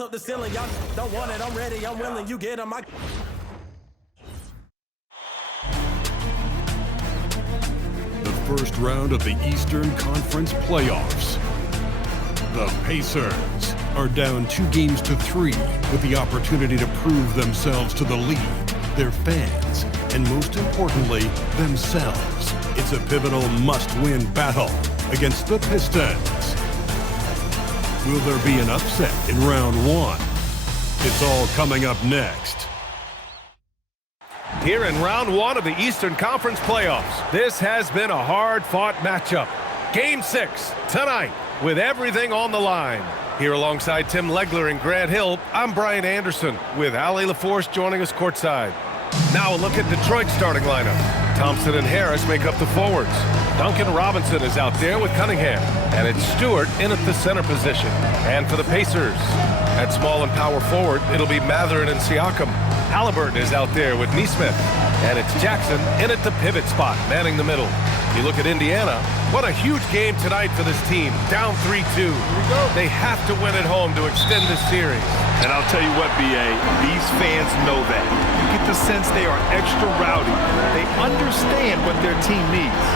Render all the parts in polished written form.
Up the ceiling, y'all don't want it, I'm ready, I'm willing, you get 'em. The first round of the Eastern Conference playoffs. The Pacers are down 2-3 with the opportunity to prove themselves to the league, their fans, and most importantly, themselves. It's a pivotal must-win battle against the Pistons. Will there be an upset in round one? It's all coming up next. Here in round one of the Eastern Conference playoffs, this has been a hard-fought matchup. Game 6 tonight with everything on the line. Here alongside Tim Legler and Grant Hill, I'm Brian Anderson with Ali LaForce joining us courtside. Now a look at Detroit's starting lineup. Thompson and Harris make up the forwards. Duncan Robinson is out there with Cunningham. And it's Stewart in at the center position. And for the Pacers, at small and power forward, it'll be Mathurin and Siakam. Halliburton is out there with Nesmith. And it's Jackson in at the pivot spot, manning the middle. You look at Indiana, what a huge game tonight for this team. Down 3-2. They have to win at home to extend this series. And I'll tell you what, B.A., these fans know that. You get the sense they are extra rowdy. They understand what their team needs.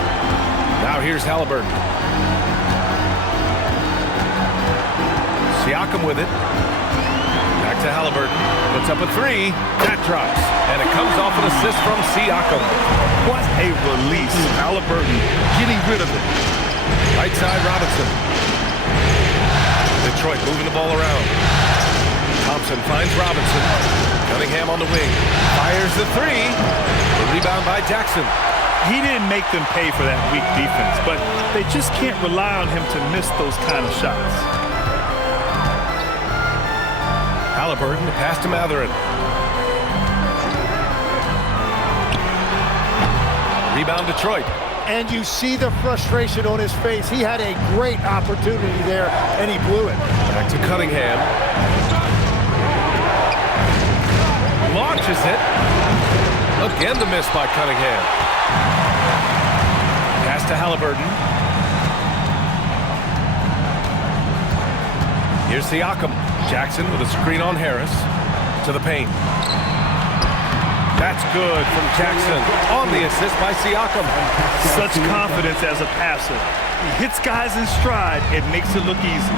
Now here's Halliburton. Siakam with it. Back to Halliburton. Puts up a three. That drops. And it comes off an assist from Siakam. What a release. Halliburton getting rid of it. Right side Robinson. Detroit moving the ball around. Thompson finds Robinson. Cunningham on the wing. Fires the three. The rebound by Jackson. He didn't make them pay for that weak defense, but they just can't rely on him to miss those kind of shots. Halliburton, the pass to Mathurin. Rebound Detroit. And you see the frustration on his face. He had a great opportunity there, and he blew it. Back to Cunningham. Launches it. Again the miss by Cunningham. Pass to Halliburton. Here's Siakam. Jackson with a screen on Harris. To the paint. That's good from Jackson. On the assist by Siakam. Such confidence as a passer. He hits guys in stride. It makes it look easy.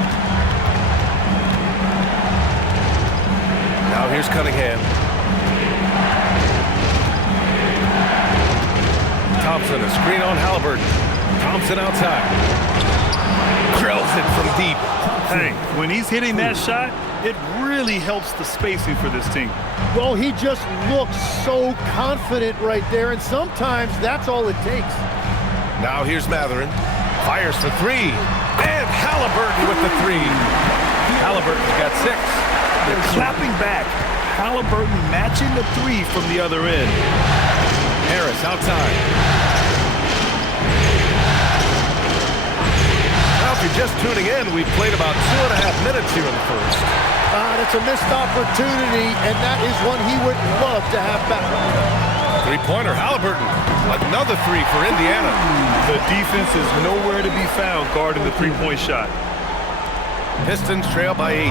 Now here's Cunningham. Thompson, a screen on Halliburton. Thompson outside. Drills it from deep. Hey, when he's hitting that shot, it really helps the spacing for this team. Well, he just looks so confident right there, and sometimes that's all it takes. Now here's Mathurin. Fires for three. And Halliburton with the three. Halliburton's got 6. They're clapping back. Halliburton matching the three from the other end. Harris outside. Now, if you're just tuning in, we've played about 2.5 minutes here in the first. That's a missed opportunity, and that is one he would love to have back. Three-pointer, Halliburton. Another three for Indiana. The defense is nowhere to be found guarding the three-point shot. Pistons trail by 8.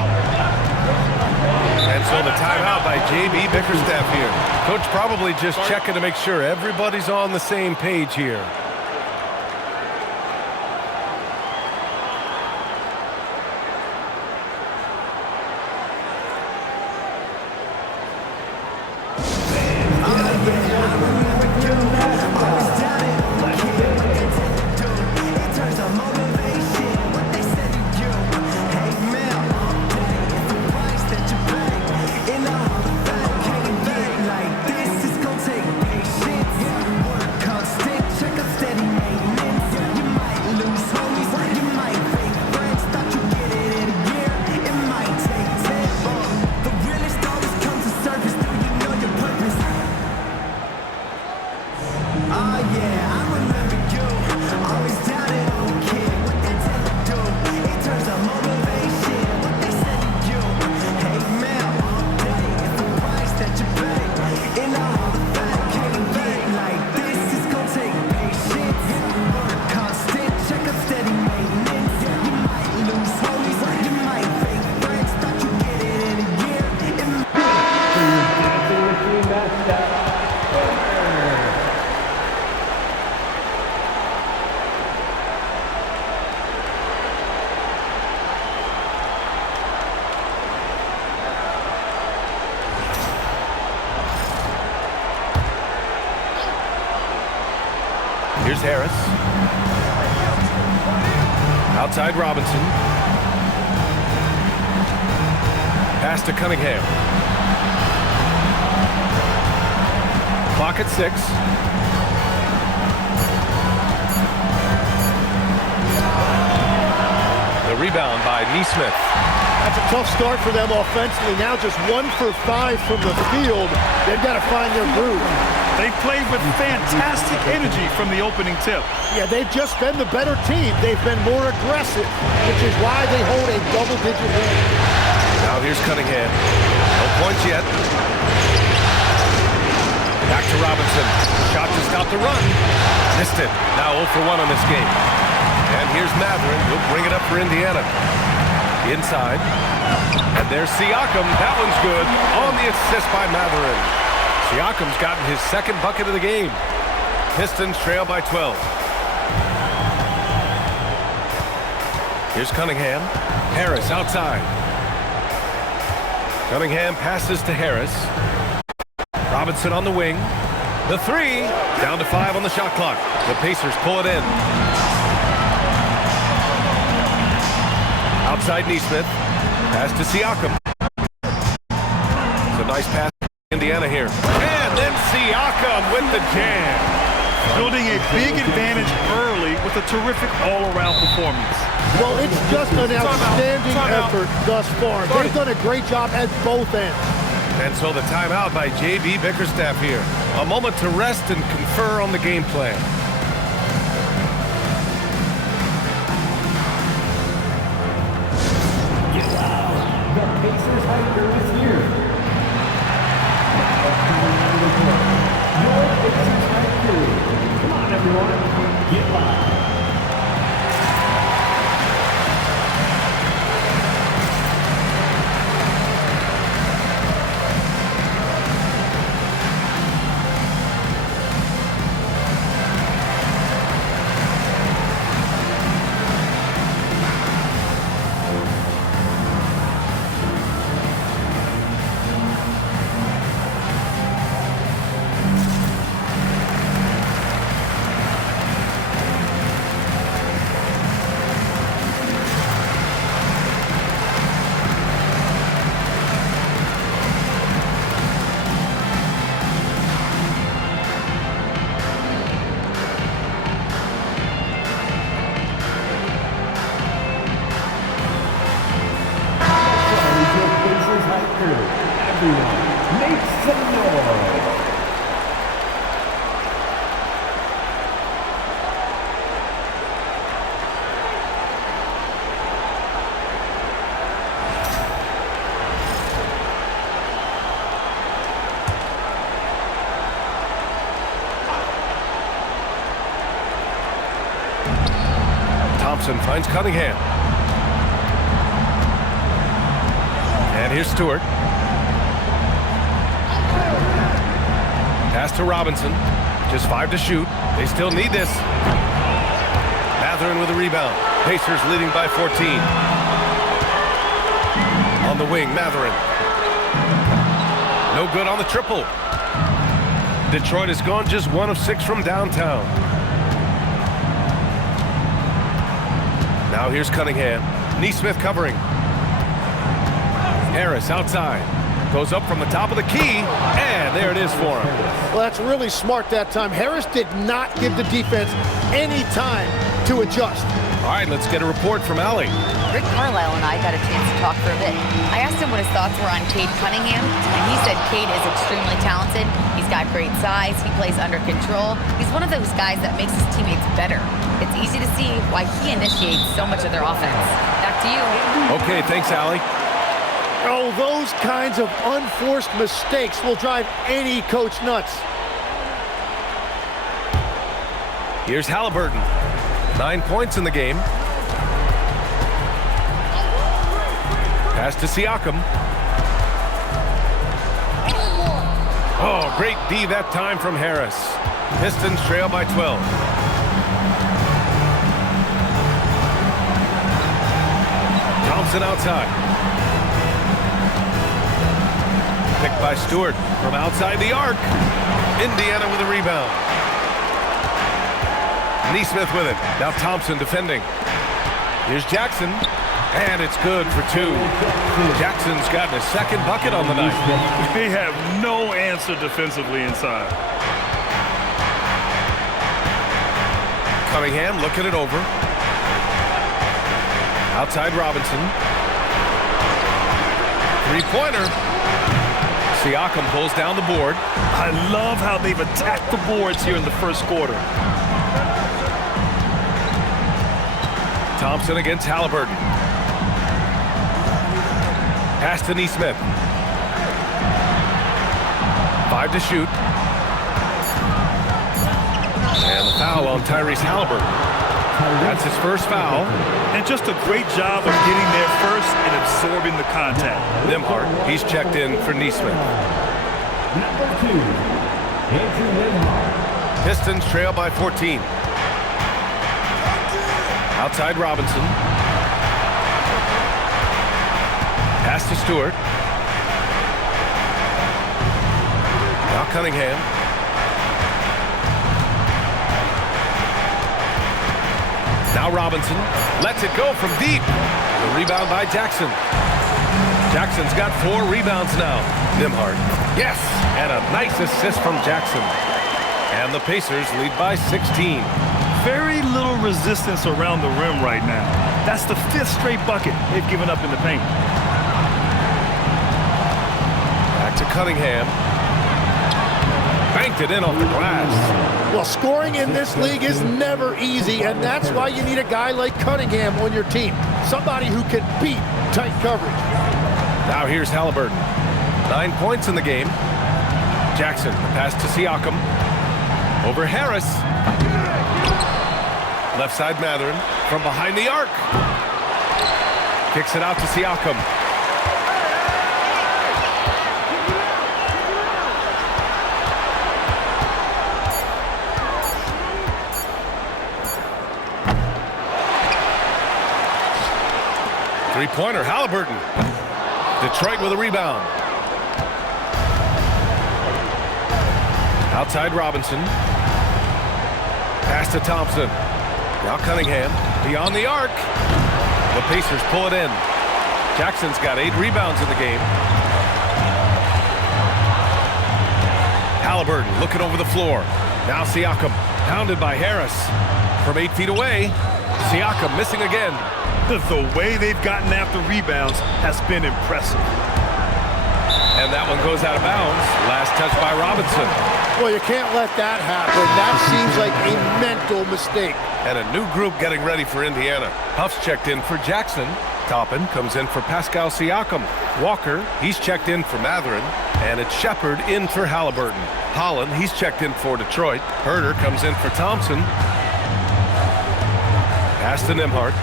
And so the timeout by J.B. Bickerstaff here. Coach probably just checking to make sure everybody's on the same page here. Check us Harris. Outside Robinson. Pass to Cunningham. Clock at 6. The rebound by Neesmith. That's a tough start for them offensively. Now just 1 for 5 from the field. They've got to find their groove. They played with fantastic energy from the opening tip. Yeah, they've just been the better team. They've been more aggressive, which is why they hold a double-digit lead. Now here's Cunningham. No points yet. Back to Robinson. Shot to stop the run. Missed it. Now 0 for 1 on this game. And here's Matherin. He'll bring it up for Indiana. Inside. And there's Siakam. That one's good. On the assist by Matherin. Siakam's gotten his second bucket of the game. Pistons trail by 12. Here's Cunningham. Harris outside. Cunningham passes to Harris. Robinson on the wing. The 3. Down to 5 on the shot clock. The Pacers pull it in. Outside Neesmith. Pass to Siakam. It's a nice pass to Indiana here. And then Siakam with the jam. Building a big advantage early with a terrific all-around performance. Well, it's just an outstanding effort thus far. They've done a great job at both ends. And so the timeout by J.B. Bickerstaff here. A moment to rest and confer on the game plan. The Pacers hiker is here. Your Pacers hiker. Come on, everyone. Get live. Everyone, make some noise. Thompson finds Cunningham. And here's Stewart. Pass to Robinson. Just 5 to shoot. They still need this. Matherin with a rebound. Pacers leading by 14. On the wing, Matherin. No good on the triple. Detroit has gone just 1 of 6 from downtown. Now here's Cunningham. Neesmith covering. Harris outside. Goes up from the top of the key, and there it is for him. Well, that's really smart that time. Harris did not give the defense any time to adjust. All right, let's get a report from Allie. Rick Carlisle and I got a chance to talk for a bit. I asked him what his thoughts were on Cade Cunningham, and he said Cade is extremely talented. He's got great size. He plays under control. He's one of those guys that makes his teammates better. It's easy to see why he initiates so much of their offense. Back to you. Okay, thanks, Allie. Oh, those kinds of unforced mistakes will drive any coach nuts. Here's Halliburton. 9 points in the game. Pass to Siakam. Oh, great D that time from Harris. Pistons trail by 12. Thompson outside. Picked by Stewart from outside the arc. Indiana with a rebound. Neesmith with it. Now Thompson defending. Here's Jackson. And it's good for 2. Jackson's gotten his second bucket on the night. They have no answer defensively inside. Cunningham looking it over. Outside Robinson. 3-pointer. Siakam pulls down the board. I love how they've attacked the boards here in the first quarter. Thompson against Halliburton. Pass to Neesmith. 5 to shoot. And the foul on Tyrese Halliburton. That's his first foul. And just a great job of getting there first and absorbing the contact. Nembhard, he's checked in for Neesmith. Number 2, Andrew Nembhard. Pistons trail by 14. Outside Robinson. Pass to Stewart. Now Cunningham. Now Robinson lets it go from deep. The rebound by Jackson. Jackson's got 4 rebounds now. Nembhard. Yes! And a nice assist from Jackson. And the Pacers lead by 16. Very little resistance around the rim right now. That's the 5th straight bucket they've given up in the paint. Back to Cunningham. Banked it in off the glass. Well, scoring in this league is never easy, and that's why you need a guy like Cunningham on your team. Somebody who can beat tight coverage. Now here's Halliburton. 9 points in the game. Jackson, the pass to Siakam. Over Harris. Left side Mathurin from behind the arc. Kicks it out to Siakam. Three-pointer, Halliburton. Detroit with a rebound. Outside Robinson. Pass to Thompson. Now Cunningham beyond the arc. The Pacers pull it in. Jackson's got 8 rebounds in the game. Halliburton looking over the floor. Now Siakam pounded by Harris. From 8 feet away, Siakam missing again. The way they've gotten after rebounds has been impressive. And that one goes out of bounds. Last touch by Robinson. Well, you can't let that happen. That seems like a mental mistake. And a new group getting ready for Indiana. Huff's checked in for Jackson. Toppin comes in for Pascal Siakam. Walker, he's checked in for Mathurin. And it's Shepard in for Halliburton. Holland, he's checked in for Detroit. Herder comes in for Thompson. Pass to Nembhard.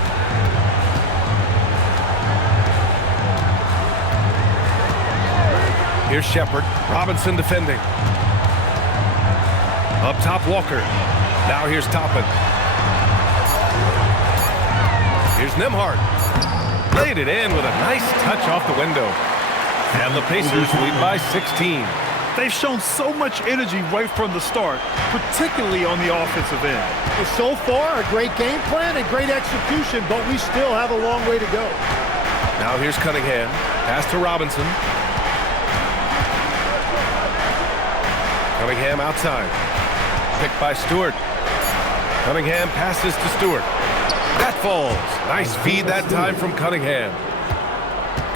Here's Shepard. Robinson defending. Up top, Walker. Now here's Toppin. Here's Nembhard. Laid it in with a nice touch off the window. And the Pacers lead by 16. They've shown so much energy right from the start, particularly on the offensive end. Well, so far, a great game plan and great execution, but we still have a long way to go. Now here's Cunningham. Pass to Robinson. Cunningham outside. Picked by Stewart. Cunningham passes to Stewart. That falls. Nice feed that time from Cunningham.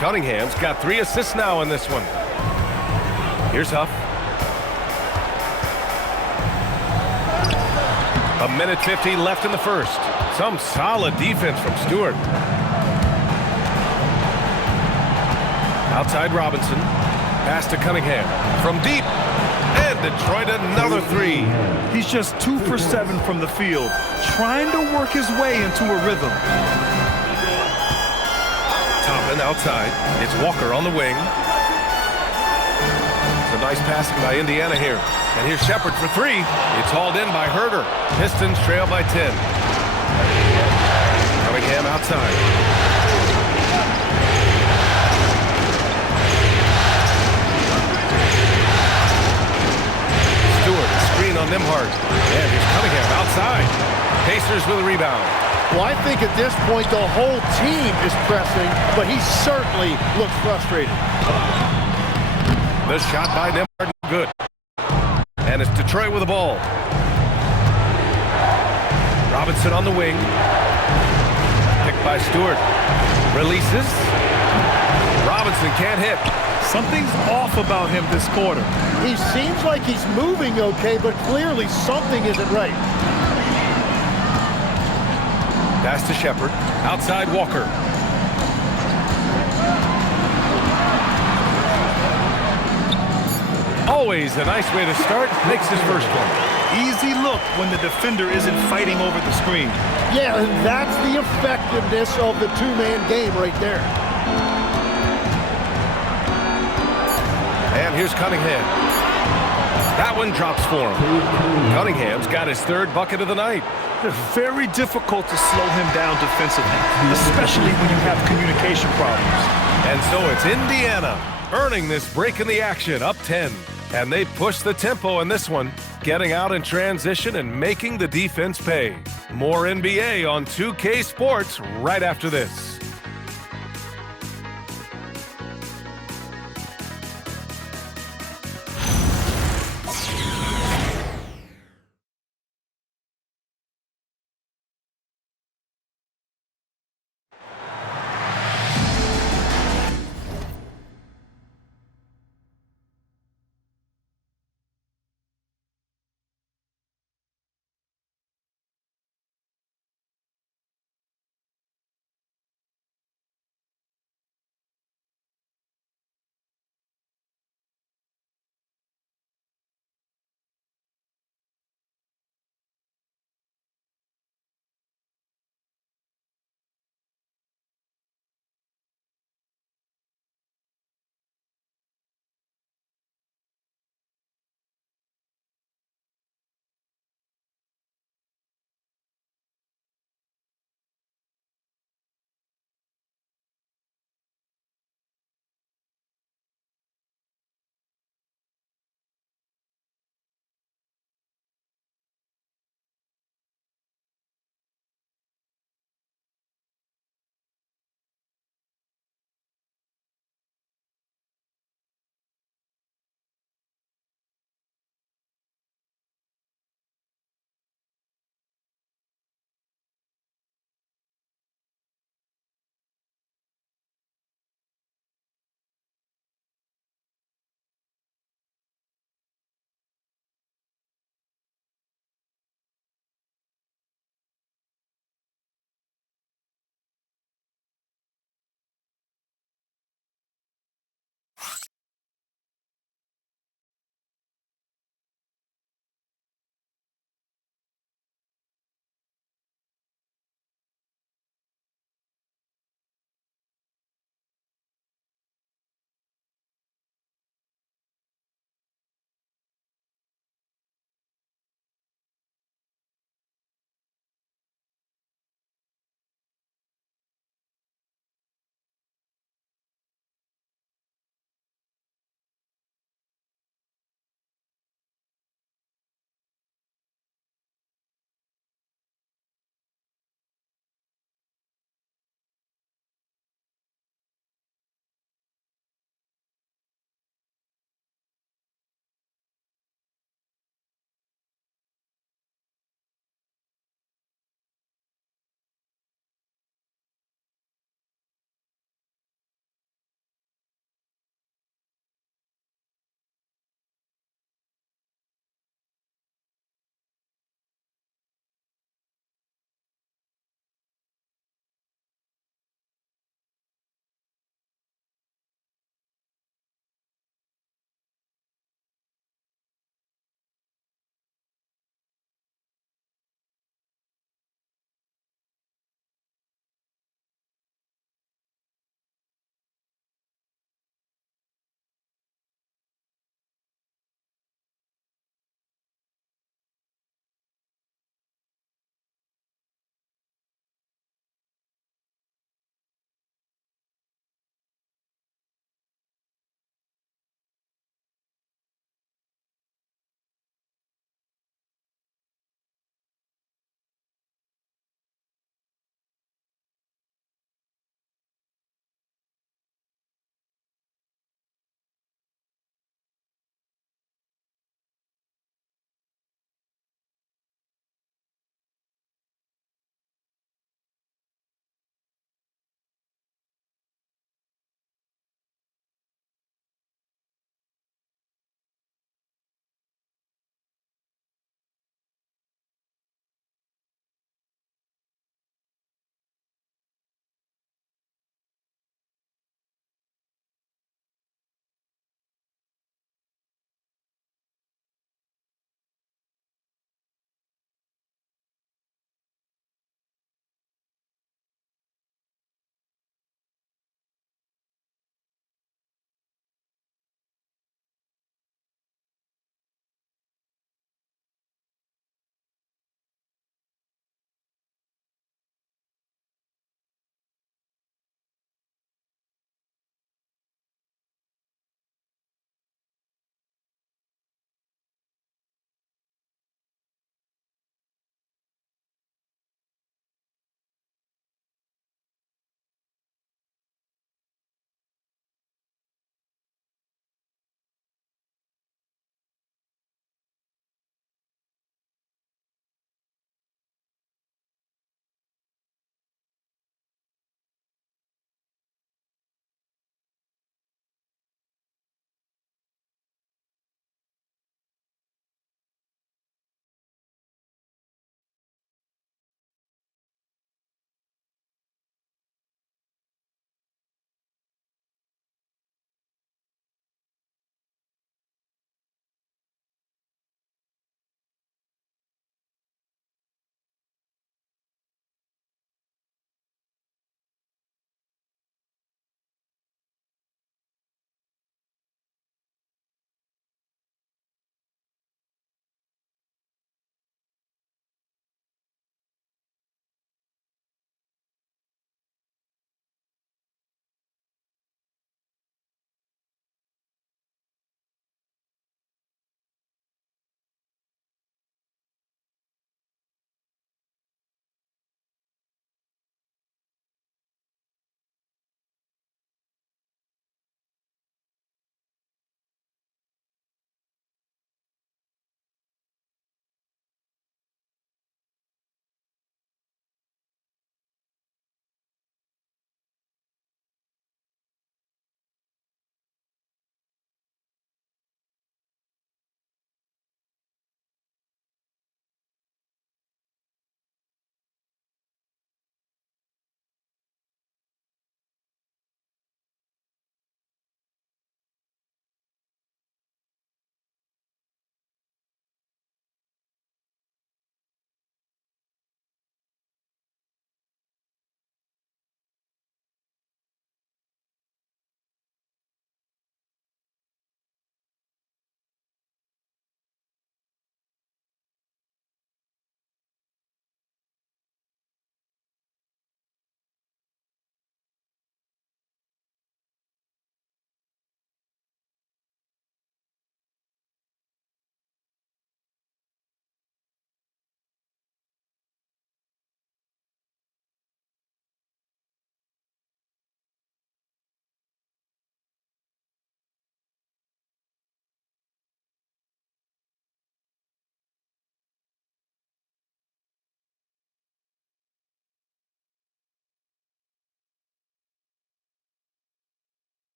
Cunningham's got 3 assists now in this one. Here's Huff. 1:50 left in the first. Some solid defense from Stewart. Outside Robinson. Pass to Cunningham. From deep. And Detroit another 3. He's just 2 for 7 from the field, trying to work his way into a rhythm. Toppin outside. It's Walker on the wing. It's a nice passing by Indiana here. And here's Shepard for 3. It's hauled in by Herder. Pistons trail by 10. Cunningham outside. Stewart, screen on Nembhard. And here's Cunningham outside. Pacers with a rebound. Well, I think at this point the whole team is pressing, but he certainly looks frustrated. The shot by Nembhard, good. And it's Detroit with the ball. Robinson on the wing. Picked by Stewart. Releases. Robinson can't hit. Something's off about him this quarter. He seems like he's moving okay, but clearly something isn't right. Pass to Shepard. Outside Walker. Always a nice way to start. Makes his first one. Easy look when the defender isn't fighting over the screen. Yeah, and that's the effectiveness of the two-man game right there. And here's Cunningham. That one drops for him. Cunningham's got his third bucket of the night. Very difficult to slow him down defensively, especially when you have communication problems. And so it's Indiana earning this break in the action, up 10. And they push the tempo in this one, getting out in transition and making the defense pay. More NBA on 2K Sports right after this.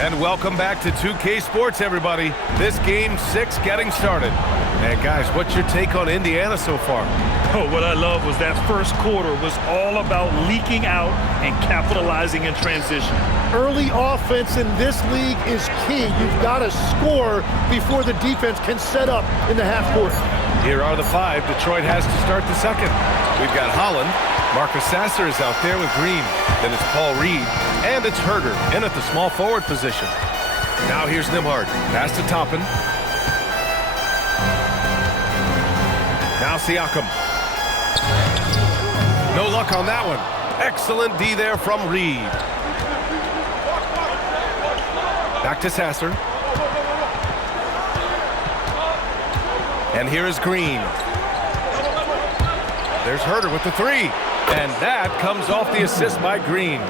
And welcome back to 2K Sports, everybody. This Game 6 getting started. And guys, what's your take on Indiana so far? Oh, what I love was that first quarter was all about leaking out and capitalizing in transition. Early offense in this league is key. You've got to score before the defense can set up in the half court. Here are the 5 Detroit has to start the second. We've got Holland. Marcus Sasser is out there with Green. Then it's Paul Reed. And it's Herder in at the small forward position. Now here's Nembhard. Pass to Toppin. Now Siakam. No luck on that one. Excellent D there from Reed. Back to Sasser. And here is Green. There's Herder with the 3. And that comes off the assist by Green.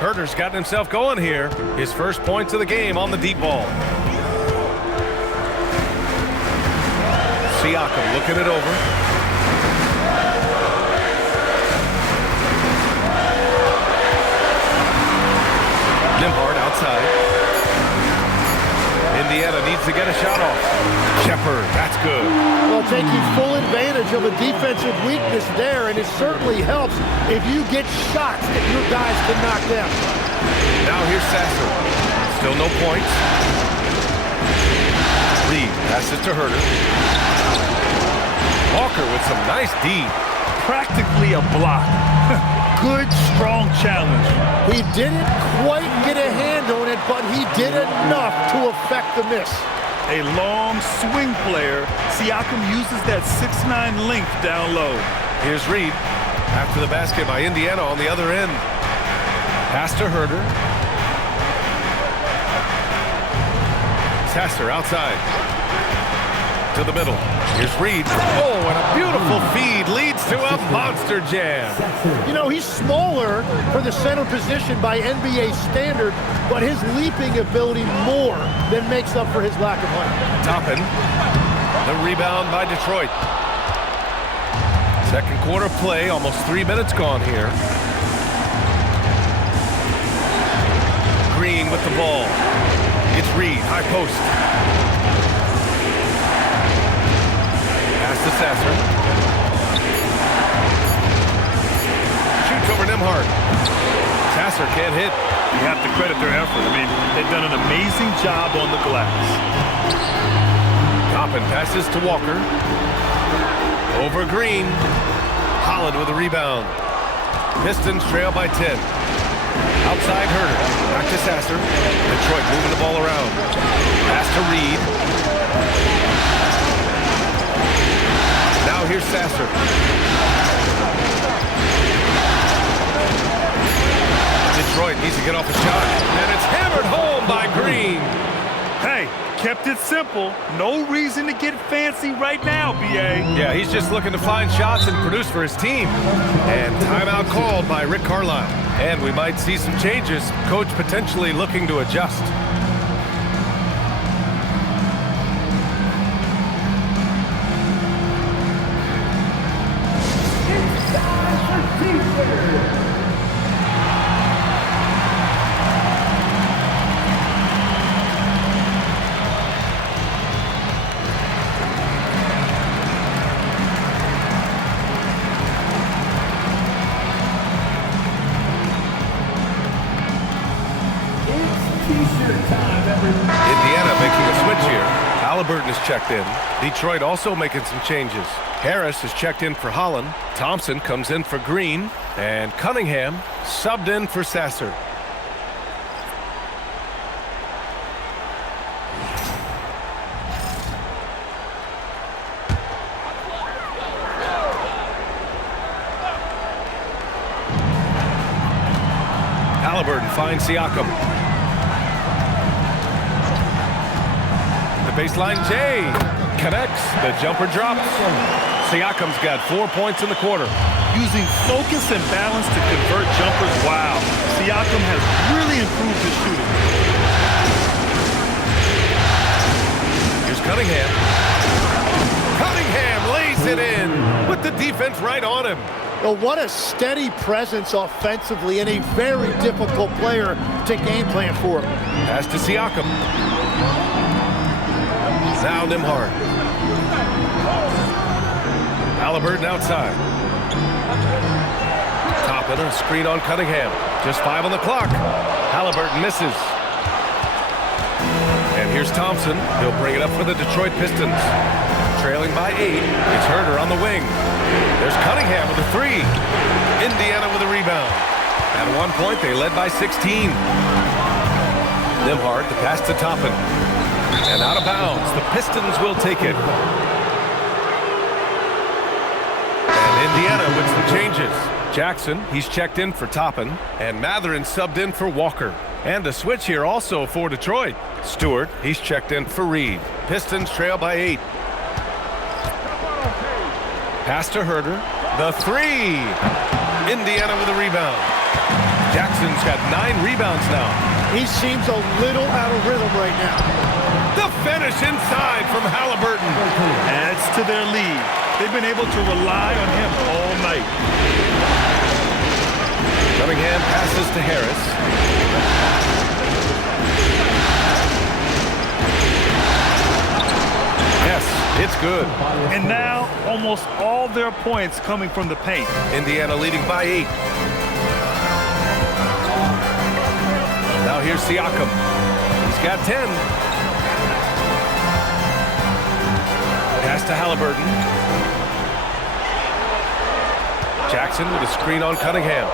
Herder's gotten himself going here. His first points of the game on the deep ball. Siakam looking it over. Nembhard outside. Indiana needs to get a shot off. Shepard, that's good. Well, taking full advantage of a defensive weakness there, and it certainly helps if you get shots that your guys can knock down. Now here's Sasser. Still no points. Reed passes to Herder. Walker with some nice D. Practically a block. Good, strong challenge. He didn't quite get a hand on it, but he did enough to affect the miss. A long swing player. Siakam uses that 6'9" length down low. Here's Reed. After the basket by Indiana on the other end. Pass to Herder. Sasser outside. To the middle. Here's Reed. Oh, and a beautiful feed leads to a monster jam. You know, he's smaller for the center position by NBA standard, but his leaping ability more than makes up for his lack of height. Toppin. The rebound by Detroit. Second quarter play, almost 3 minutes gone here. Green with the ball. It's Reed, high post. Pass to Sasser. Shoots over Nembhard. Sasser can't hit. You have to credit their effort. I mean, they've done an amazing job on the glass. Toppin passes to Walker. Over Green. Holland with a rebound. Pistons trail by 10. Outside Herder. Back to Sasser. Detroit moving the ball around. Pass to Reed. Now here's Sasser. Detroit needs to get off a shot. And it's hammered home by Green. Hey, kept it simple. No reason to get fancy right now, B.A. Yeah, he's just looking to find shots and produce for his team. And timeout called by Rick Carlisle. And we might see some changes. Coach potentially looking to adjust. Indiana making a switch here. Halliburton is checked in. Detroit also making some changes. Harris is checked in for Holland. Thompson comes in for Green. And Cunningham subbed in for Sasser. Halliburton finds Siakam. Baseline J connects. The jumper drops. Siakam's got 4 points in the quarter. Using focus and balance to convert jumpers. Wow. Siakam has really improved his shooting. Here's Cunningham. Cunningham lays it in with the defense right on him. Well, what a steady presence offensively and a very difficult player to game plan for. Pass to Siakam. Now Nembhard. Halliburton outside. Toppin, a screen on Cunningham. Just 5 on the clock. Halliburton misses. And here's Thompson. He'll bring it up for the Detroit Pistons. Trailing by 8. It's Herder on the wing. There's Cunningham with a 3. Indiana with a rebound. At one point, they led by 16. Nembhard, the pass to Toppin. And out of bounds. The Pistons will take it. And Indiana with some changes. Jackson, he's checked in for Toppin. And Mathurin subbed in for Walker. And a switch here also for Detroit. Stewart, he's checked in for Reed. Pistons trail by 8. Pass to Herder. The 3. Indiana with a rebound. Jackson's got 9 rebounds now. He seems a little out of rhythm right now. The finish inside from Halliburton. Adds to their lead. They've been able to rely on him all night. Cunningham passes to Harris. Yes, it's good. And now almost all their points coming from the paint. Indiana leading by 8. Now here's Siakam. He's got 10. Pass to Halliburton. Jackson with a screen on Cunningham.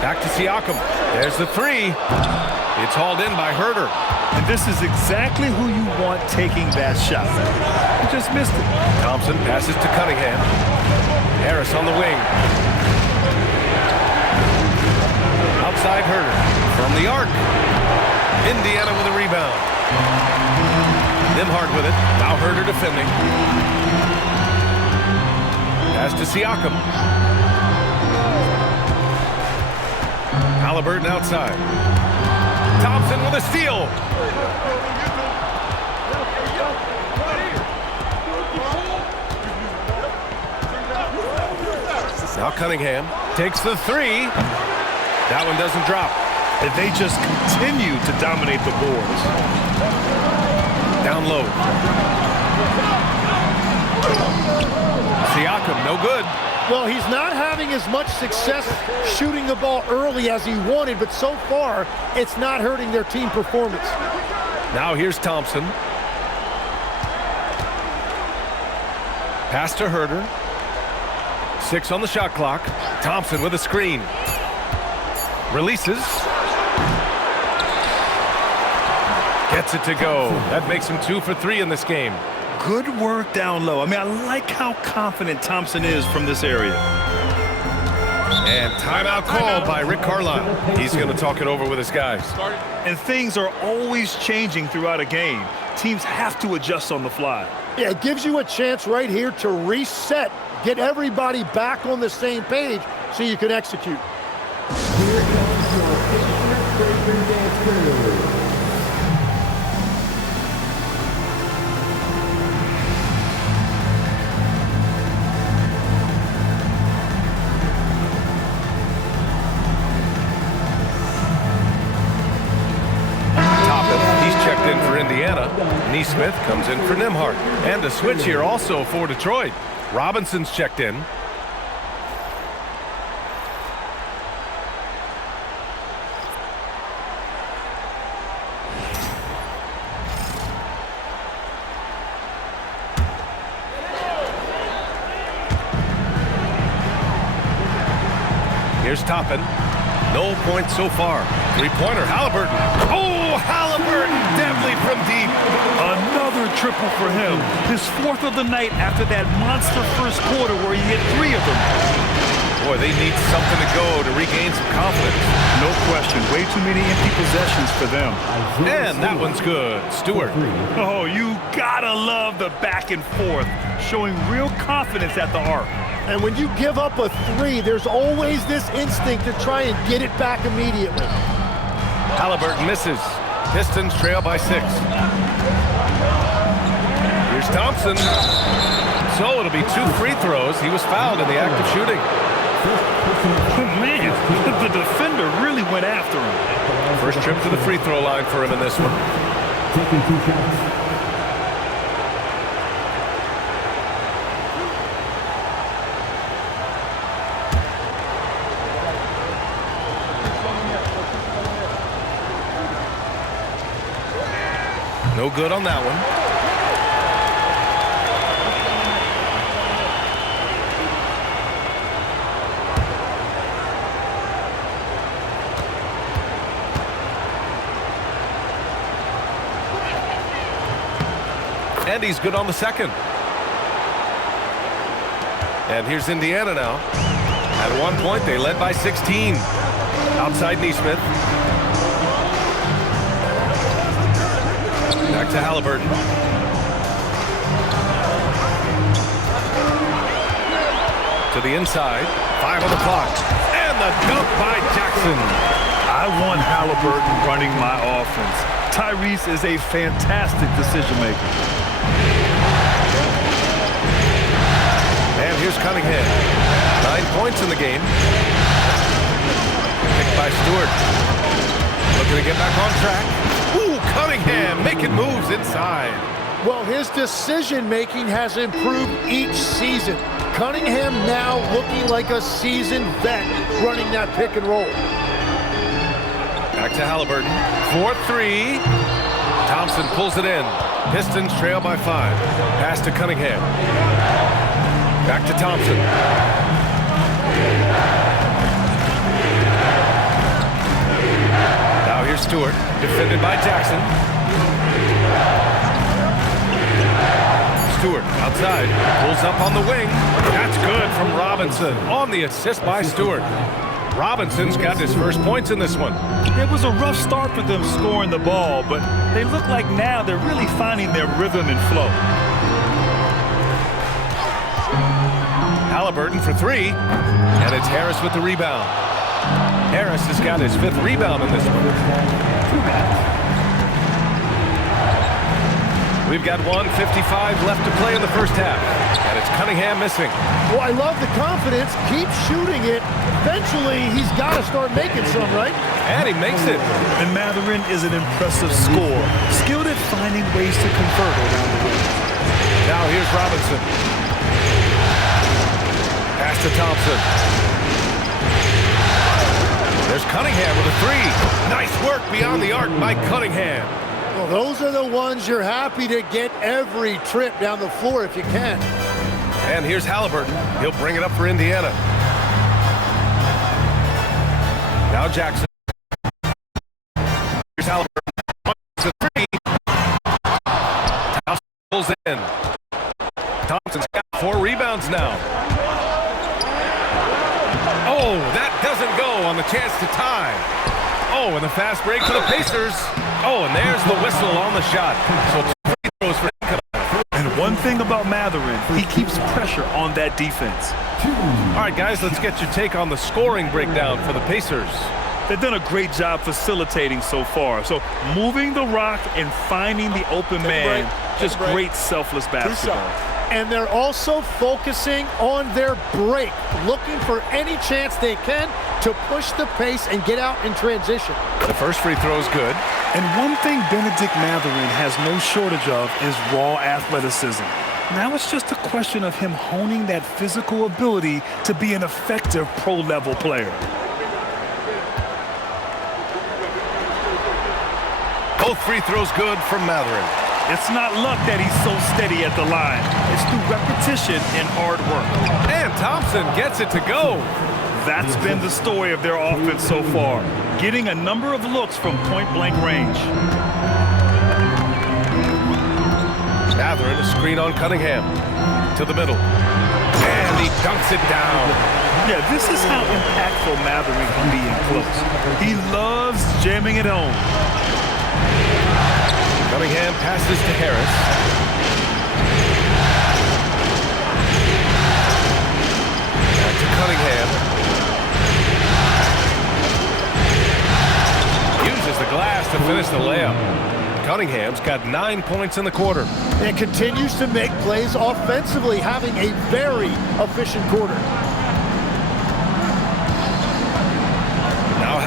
Back to Siakam. There's the 3. It's hauled in by Herder. And this is exactly who you want taking that shot. He just missed it. Thompson passes to Cunningham. Harris on the wing. Outside Herder. From the arc. Indiana with a rebound. Nembhard with it. Now Herder defending. Pass to Siakam. Halliburton outside. Thompson with a steal. Now Cunningham takes the 3. That one doesn't drop. And they just continue to dominate the boards. Down low. Siakam, no good. Well, he's not having as much success shooting the ball early as he wanted, but so far, it's not hurting their team performance. Now here's Thompson. Pass to Herder. 6 on the shot clock. Thompson with a screen. Releases. Gets it to go. That makes him 2 for 3 in this game. Good work down low. I mean, I like how confident Thompson is from this area. And timeout called by Rick Carlisle. He's going to talk it over with his guys. And things are always changing throughout a game. Teams have to adjust on the fly. Yeah, it gives you a chance right here to reset, get everybody back on the same page so you can execute. Here comes your favorite fragrant dance crew. Neesmith comes in for Nembhard. And a switch here also for Detroit. Robinson's checked in. Here's Toppin. No points so far. Three-pointer, Halliburton. Oh, Halliburton, deadly from deep. Another triple for him. His 4th of the night after that monster first quarter where he hit 3 of them. Boy, they need something to go to regain some confidence. No question. Way too many empty possessions for them. And that one's good. Stewart. Oh, you gotta love the back and forth, showing real confidence at the arc. And when you give up a 3, there's always this instinct to try and get it back immediately. Halliburton misses. Pistons trail by 6. Here's Thompson. So it'll be 2 free throws. He was fouled in the act of shooting. Oh, man, the defender really went after him. First trip to the free throw line for him in this one. Taking 2 shots. No good on that one. And he's good on the second. And here's Indiana now. At one point, they led by 16. Outside Neesmith. Back to Halliburton. To the inside. 5 on the clock. And the dunk by Jackson. I want Halliburton running my offense. Tyrese is a fantastic decision maker. And here's Cunningham. 9 points in the game. Picked by Stewart. Looking to get back on track. Ooh, Cunningham making moves inside. Well, his decision-making has improved each season. Cunningham now looking like a seasoned vet running that pick and roll. Back to Halliburton. 4-3. Thompson pulls it in. Pistons trail by 5. Pass to Cunningham. Back to Thompson. Now here's Stewart. Defended by Jackson. Stewart outside. Pulls up on the wing. That's good from Robinson. On the assist by Stewart. Robinson's got his first points in this one. It was a rough start for them scoring the ball, but they look like now they're really finding their rhythm and flow. Halliburton for 3, and it's Harris with the rebound. Harris has got his 5th rebound in this one. We've got 1:55 left to play in the first half, and it's Cunningham missing. Well, I love the confidence. Keep shooting it. Eventually, he's got to start making some, right? And he makes it. And Mathurin is an impressive scorer, skilled at finding ways to convert around the rim. Now here's Robinson. Pass to Thompson. There's Cunningham with a 3. Nice work beyond the arc by Cunningham. Well, those are the ones you're happy to get every trip down the floor if you can. And here's Halliburton. He'll bring it up for Indiana. Now Jackson. Here's Halliburton. 1-3. Thompson pulls in. Thompson's got 4 rebounds now. Oh, that doesn't go on the chance to tie. Oh, and the fast break for the Pacers. Oh, and there's the whistle on the shot. So 2 free throws for him. And one thing about Mathurin, he keeps pressure on that defense. All right, guys, let's get your take on the scoring breakdown for the Pacers. They've done a great job facilitating so far. So moving the rock and finding the open man, just great selfless basketball. And they're also focusing on their break, looking for any chance they can to push the pace and get out in transition. The first free throw is good. And one thing Benedict Mathurin has no shortage of is raw athleticism. Now it's just a question of him honing that physical ability to be an effective pro-level player. Both free throws good from Mathurin. It's not luck that he's so steady at the line. It's through repetition and hard work. And Thompson gets it to go. That's been the story of their offense so far, getting a number of looks from point-blank range. Mathurin, a screen on Cunningham. To the middle. And he dunks it down. Yeah, this is how impactful Mathurin can be in close. He loves jamming it home. Cunningham passes to Harris. Back to Cunningham. Uses the glass to finish the layup. Cunningham's got 9 points in the quarter. And continues to make plays offensively, having a very efficient quarter.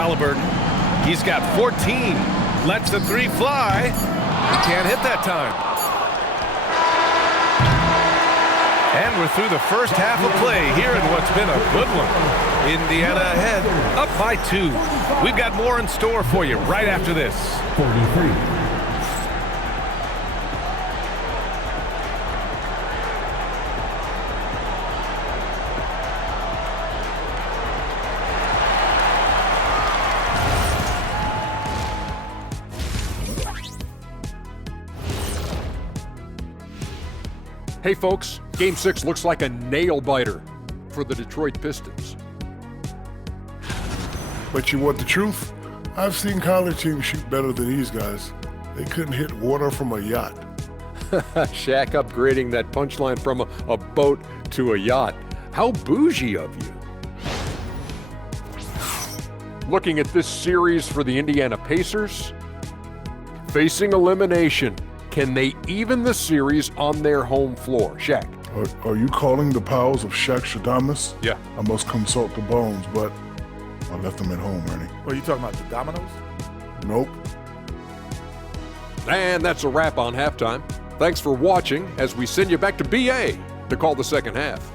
Halliburton. He's got 14. Lets the three fly. He can't hit that time. And we're through the first half of play here in what's been a good one. Indiana ahead, up by 2. We've got more in store for you right after this. 43. Hey folks, Game 6 looks like a nail-biter for the Detroit Pistons. But you want the truth? I've seen college teams shoot better than these guys. They couldn't hit water from a yacht. Shaq upgrading that punchline from a boat to a yacht. How bougie of you. Looking at this series for the Indiana Pacers, facing elimination. Can they even the series on their home floor? Shaq. Are you calling the powers of Shaq Shadamas? Yeah. I must consult the bones, but I left them at home, Ernie. Are you talking about the dominoes? Nope. And that's a wrap on halftime. Thanks for watching as we send you back to BA to call the second half.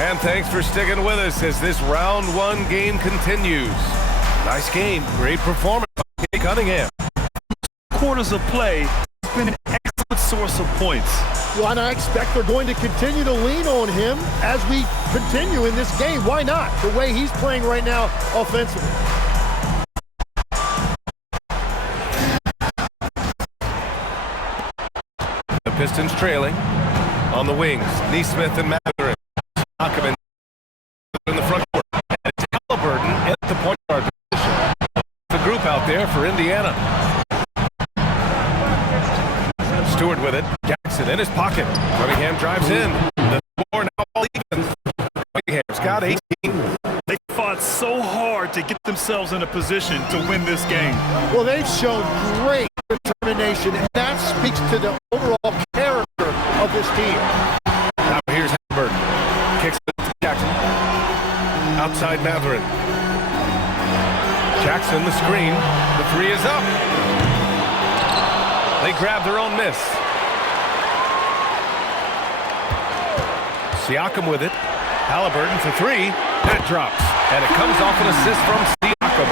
And thanks for sticking with us as this round one game continues. Nice game. Great performance by Cade Cunningham. Quarters of play has been an excellent source of points. Well, and I expect they're going to continue to lean on him as we continue in this game. Why not? The way he's playing right now offensively. The Pistons trailing on the wings. Neesmith and Mathurin. Ackerman in the front court. And it's Halliburton at the point guard position. The group out there for Indiana. Stewart with it. Jackson in his pocket. Cunningham drives in. The score now all even. Cunningham's got 18. They fought so hard to get themselves in a position to win this game. Well, they've shown great determination, and that speaks to the overall character of this team. Now here's Halliburton. Kicks it to Jackson. Outside Mathurin. Jackson the screen. The three is up. They grab their own miss. Siakam with it. Halliburton for three. That drops. And it comes off an assist from Siakam.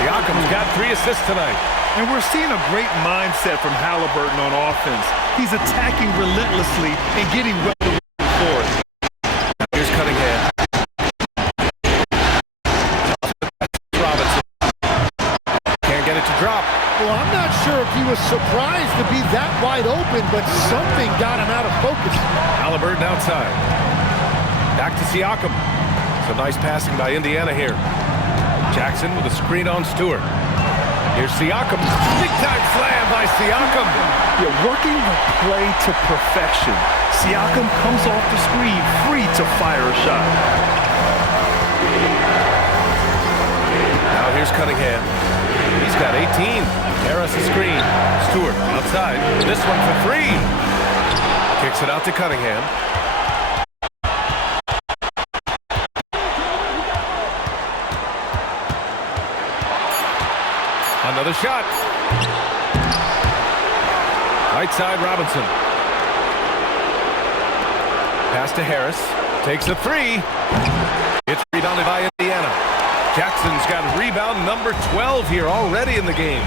Siakam's got 3 assists tonight. And we're seeing a great mindset from Halliburton on offense. He's attacking relentlessly and getting well for it. Here's Cunningham. Robinson. Can't get it to drop. Well, I'm not sure if he was surprised to be that wide open, but something got him out of focus. Halliburton outside. Back to Siakam. Some nice passing by Indiana here. Jackson with a screen on Stewart. Here's Siakam. Big-time slam by Siakam. Yeah, working the play to perfection. Siakam comes off the screen free to fire a shot. Now here's Cunningham. He's got 18. Harris a screen. Stewart outside. This one for 3. Kicks it out to Cunningham. Another shot. Right side, Robinson. Pass to Harris. Takes a 3. It's rebounded by Indiana. Jackson's got rebound number 12 here already in the game.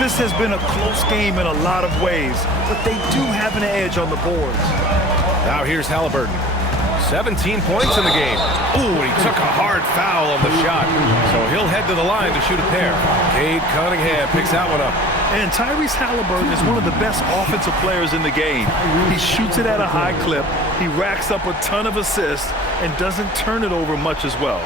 This has been a close game in a lot of ways, but they do have an edge on the boards. Now here's Halliburton. 17 points in the game. Ooh, he took a hard foul on the shot. So he'll head to the line to shoot a pair. Cade Cunningham picks that one up. And Tyrese Halliburton is one of the best offensive players in the game. He shoots it at a high clip. He racks up a ton of assists and doesn't turn it over much as well.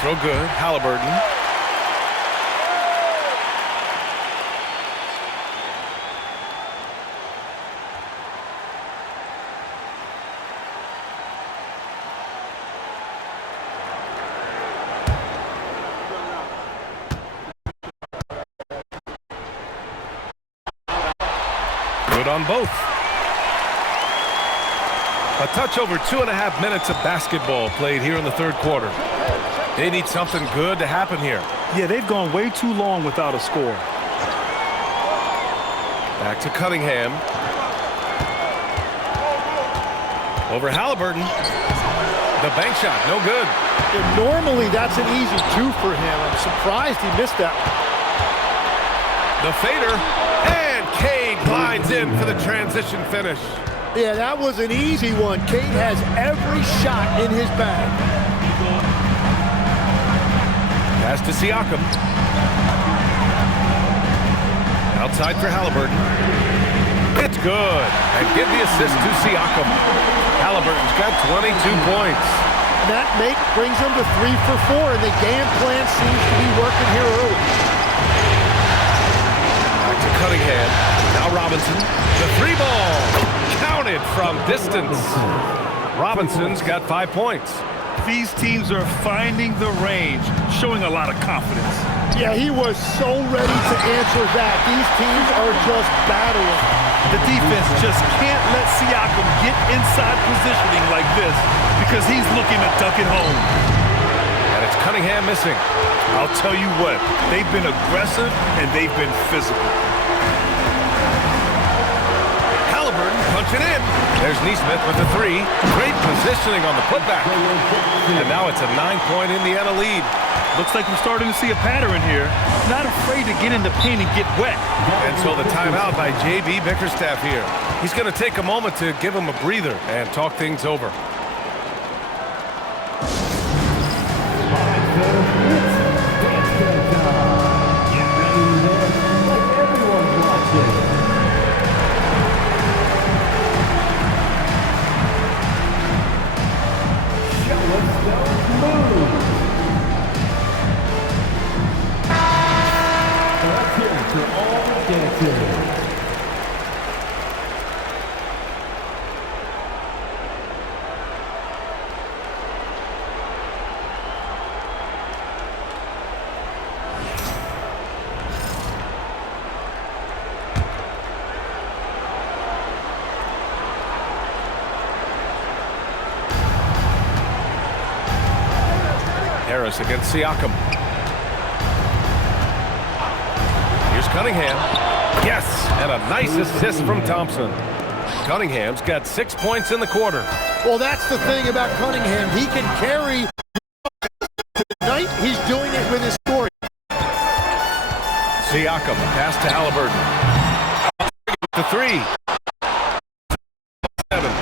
Throw good. Halliburton. Good on both. A touch over 2.5 minutes of basketball played here in the third quarter. They need something good to happen here. Yeah, they've gone way too long without a score. Back to Cunningham. Over Halliburton. The bank shot, no good. And normally that's an easy 2 for him. I'm surprised he missed that one. The fader. And Cade glides in for the transition finish. Yeah, that was an easy one. Cade has every shot in his bag. Pass to Siakam. Outside for Halliburton. It's good. And give the assist to Siakam. Halliburton's got 22 points. That brings them to 3 for 4, and the game plan seems to be working here early. Back to Cunningham. Now Robinson. The 3 ball. Counted from distance. Robinson's got 5 points. These teams are finding the range, showing a lot of confidence. Yeah, he was so ready to answer that. These teams are just battling. The defense just can't let Siakam get inside positioning like this because he's looking to duck it home. And it's Cunningham missing. I'll tell you what, they've been aggressive and they've been physical. Halliburton punching in. There's Neesmith with the three. Great positioning on the putback. And now it's a 9-point Indiana lead. Looks like we're starting to see a pattern here. Not afraid to get in the paint and get wet. And so the timeout by J.B. Bickerstaff here. He's going to take a moment to give him a breather and talk things over. Harris against Siakam. Here's Cunningham. Yes, and a nice assist from Thompson. Cunningham's got 6 points in the quarter. Well, that's the thing about Cunningham. He can carry. Tonight, he's doing it with his scoring. Siakam, pass to Halliburton. The three. 7.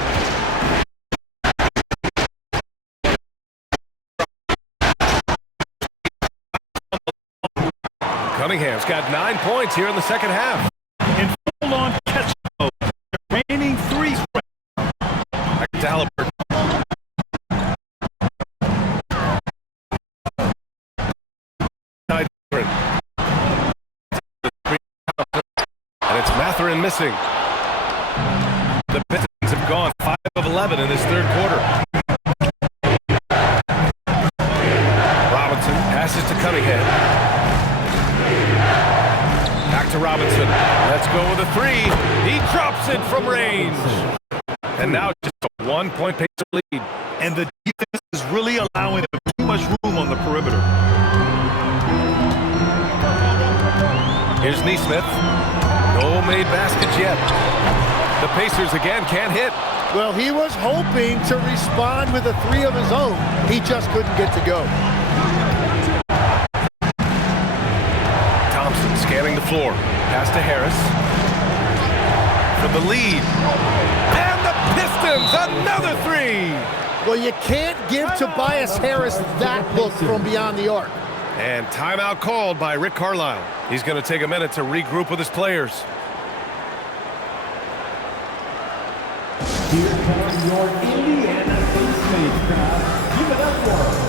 Cunningham's got 9 points here in the second half. In full-on catch mode. Remaining 3. Back to Halliburton. And it's Mathurin missing. The Pistons have gone 5 of 11 in this third quarter. Robinson passes to Cunningham. Back to Robinson. Let's go with a three. He drops it from range. And now just a 1-point pace lead. And the defense is really allowing them too much room on the perimeter. Here's Neesmith. No made baskets yet. The Pacers again can't hit. Well, he was hoping to respond with a three of his own. He just couldn't get to go. Thompson scanning the floor. Pass to Harris. For the lead. And the Pistons, another three. Well, you can't give Tobias Harris that look from beyond the arc. And timeout called by Rick Carlisle. He's going to take a minute to regroup with his players. Here comes your Indiana Pacers crowd. Give it up for him.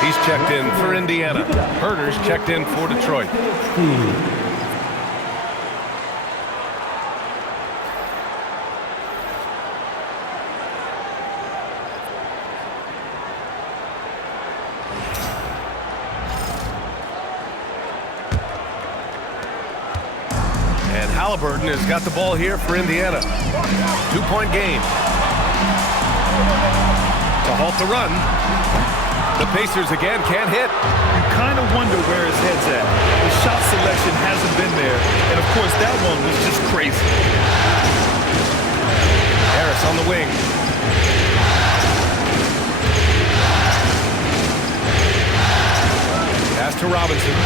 He's checked in for Indiana. Herter's checked in for Detroit. And Halliburton has got the ball here for Indiana. 2-point game. To halt the run. The Pacers again can't hit. You kind of wonder where his head's at. The shot selection hasn't been there. And, of course, that one was just crazy. Harris on the wing. Robinson.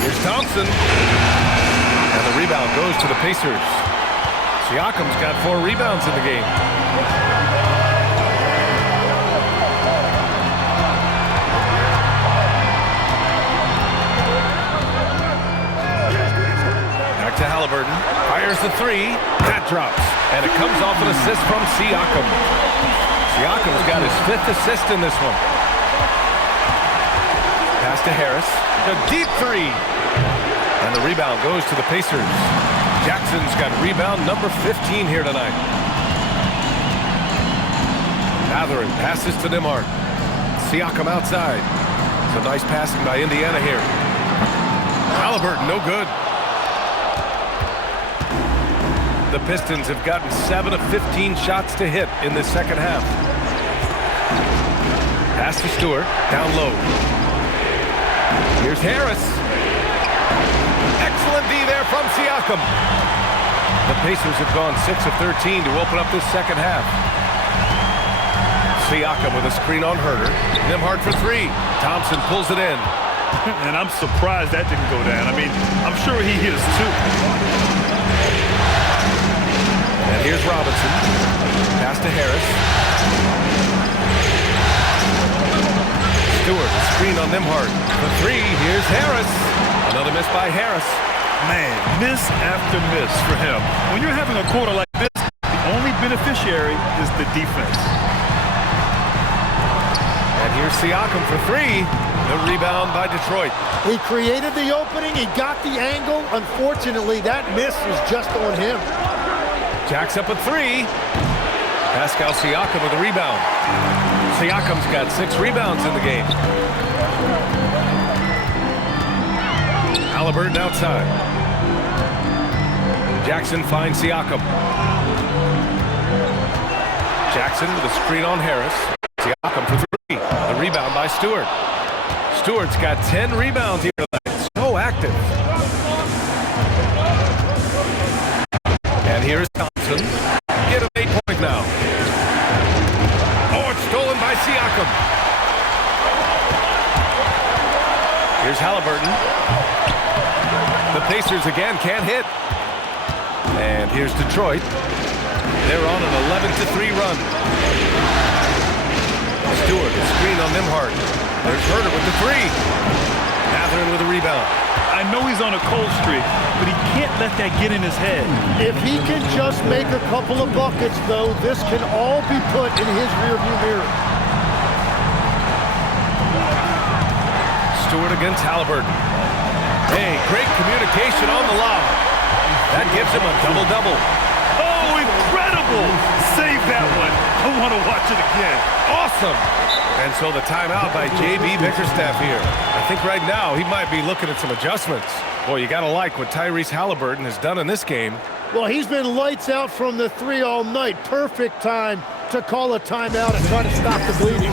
Here's Thompson. And the rebound goes to the Pacers. Siakam's got 4 rebounds in the game. Back to Halliburton. Fires the 3. That drops. And it comes off an assist from Siakam. Siakam's got his 5th assist in this one. Pass to Harris. A deep 3. And the rebound goes to the Pacers. Jackson's got rebound number 15 here tonight. Mathurin passes to Nembhard. Siakam outside. Some nice passing by Indiana here. Halliburton, no good. The Pistons have gotten 7 of 15 shots to hit in this second half. Pass to Stewart, down low. Here's Harris. Excellent D there from Siakam. The Pacers have gone 6 of 13 to open up this second half. Siakam with a screen on Herter. Nembhard for 3. Thompson pulls it in. And I'm surprised that didn't go down. I mean, I'm sure he is too. And here's Robinson. Pass to Harris. Stewart, a screen on Nembhard. For 3, here's Harris. Another miss by Harris. Man, miss after miss for him. When you're having a quarter like this, the only beneficiary is the defense. And here's Siakam for 3. The rebound by Detroit. He created the opening. He got the angle. Unfortunately, that miss is just on him. Jacks up a 3. Pascal Siakam with a rebound. Siakam's got 6 rebounds in the game. Halliburton outside. Jackson finds Siakam. Jackson with a screen on Harris. Siakam for 3. The rebound by Stewart. Stewart's got 10 rebounds here tonight. So active. And here's Thompson. Get an 8-point now. Oh, it's stolen by Siakam. Here's Halliburton. The Pacers again can't hit. And here's Detroit. They're on an 11-3 run. Stewart, a screen on Nembhard. There's Herter with the 3. Mathurin with a rebound. I know he's on a cold streak, but he can't let that get in his head. If he can just make a couple of buckets, though, this can all be put in his rearview mirror. Stewart against Halliburton. Hey, great communication on the lob. That gives him a double-double. Oh, incredible! Save that one. I want to watch it again. Awesome! And so the timeout by J.B. Bickerstaff here. I think right now he might be looking at some adjustments. Boy, you got to like what Tyrese Halliburton has done in this game. Well, he's been lights out from the 3 all night. Perfect time to call a timeout and try to stop the bleeding.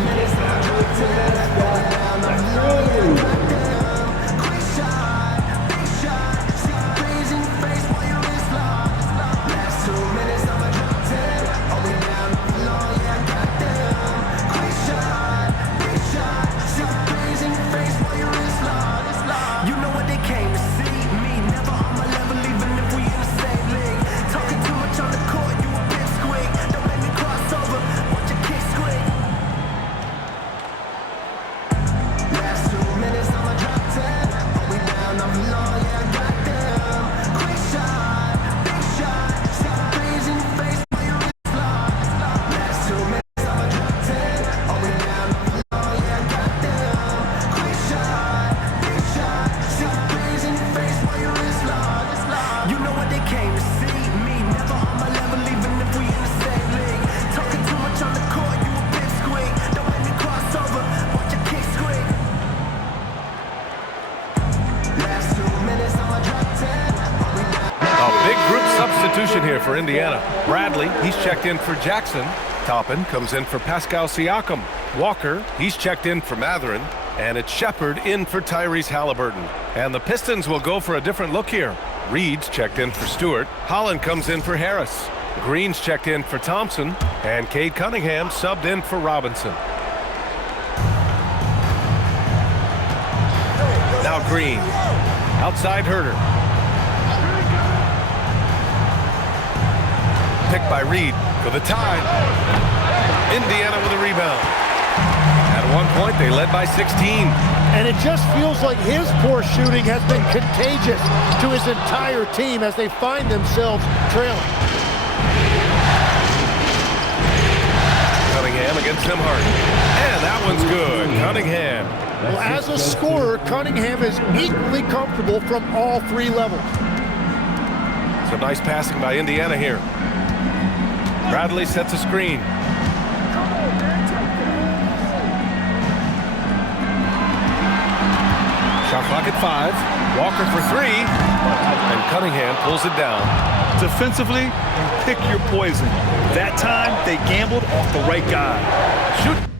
Here for Indiana. Bradley, he's checked in for Jackson. Toppin comes in for Pascal Siakam. Walker, he's checked in for Mathurin. And it's Shepard in for Tyrese Halliburton. And the Pistons will go for a different look here. Reed's checked in for Stewart. Holland comes in for Harris. Green's checked in for Thompson. And Cade Cunningham subbed in for Robinson. Now Green. Outside Herter. Picked by Reed for the tie. Indiana with a rebound. At one point, they led by 16. And it just feels like his poor shooting has been contagious to his entire team as they find themselves trailing. Cunningham against Tim Harden. And that one's good. Cunningham. Well, as a scorer, Cunningham is equally comfortable from all three levels. Some nice passing by Indiana here. Bradley sets a screen. Shot clock at 5. Walker for 3. And Cunningham pulls it down. Defensively, pick your poison. That time, they gambled off the right guy. Shoot.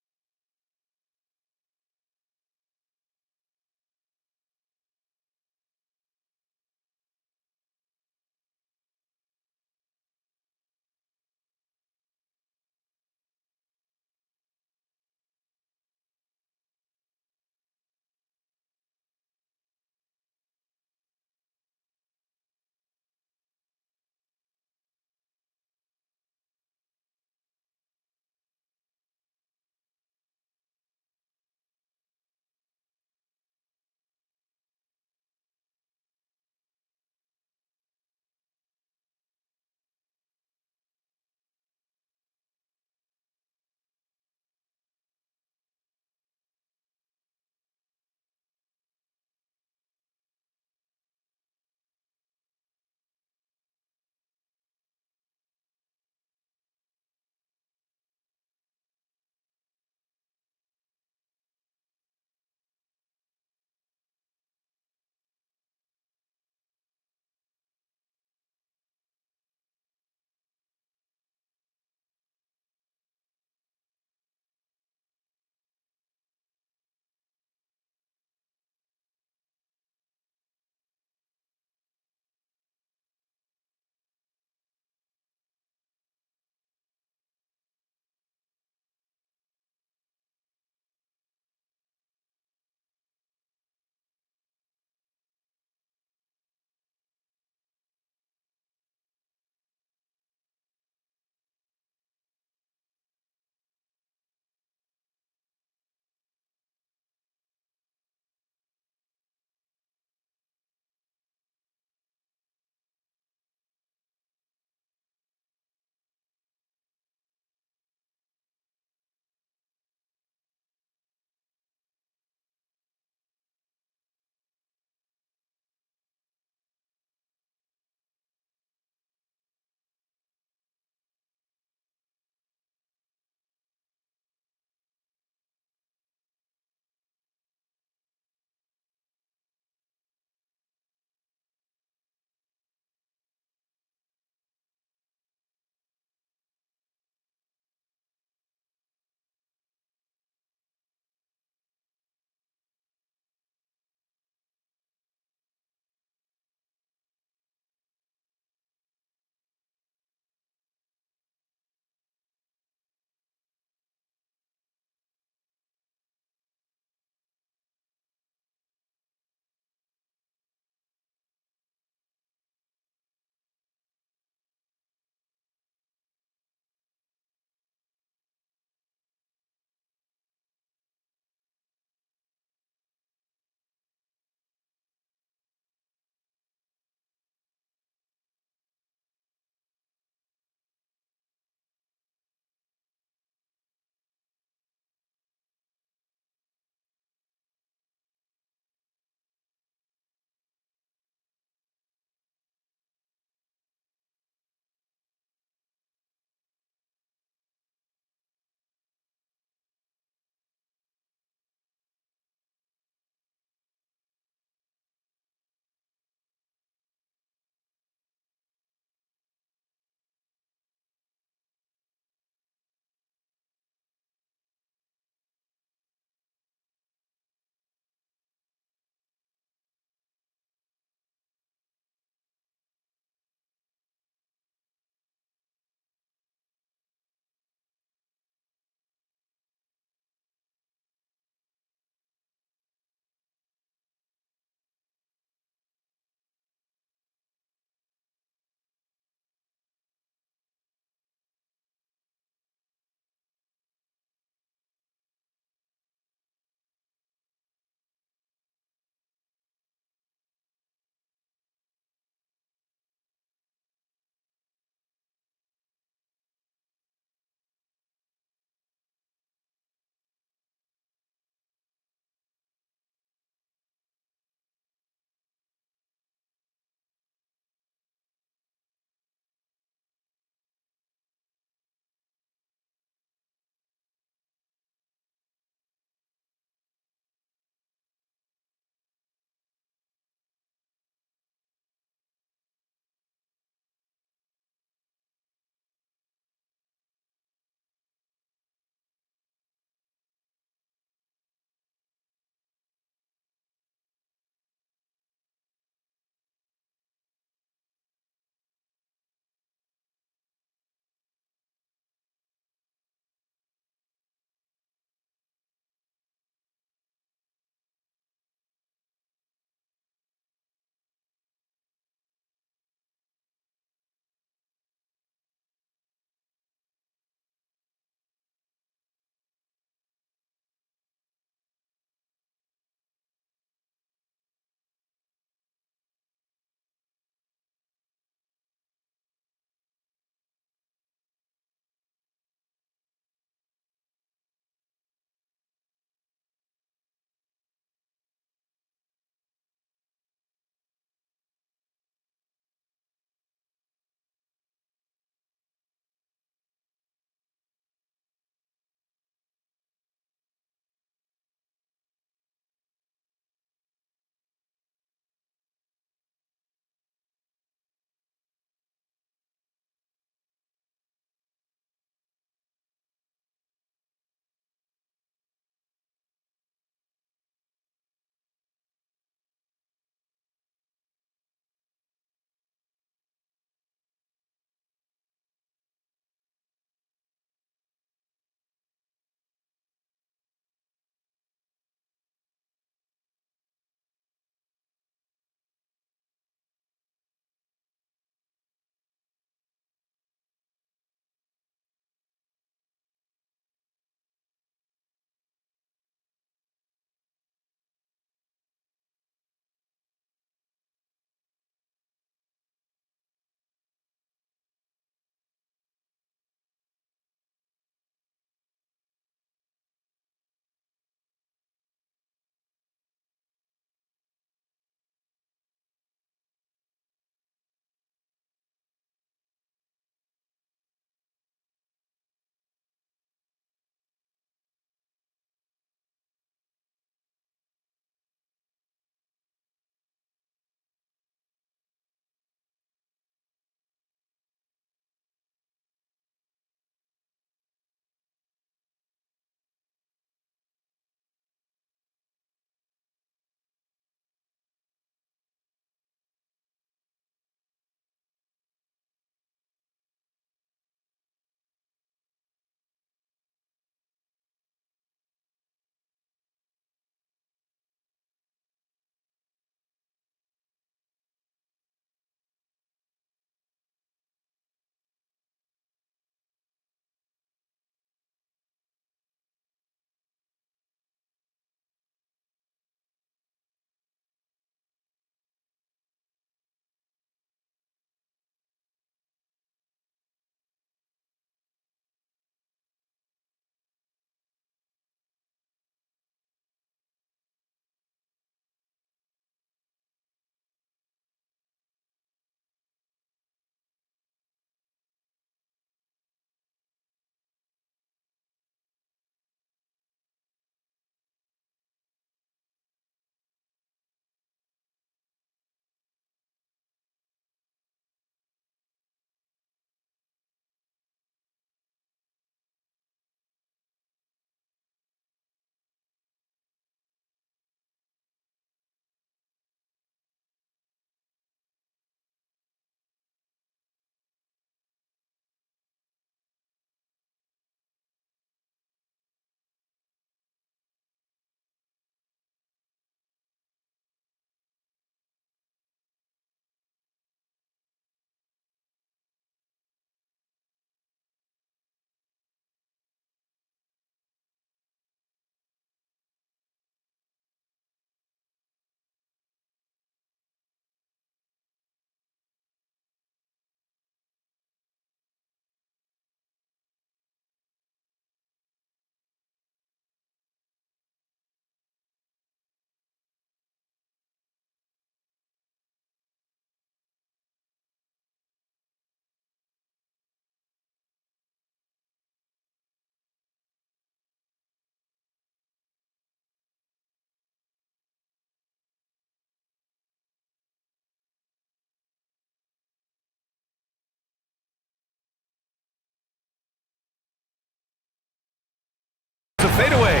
fadeaway.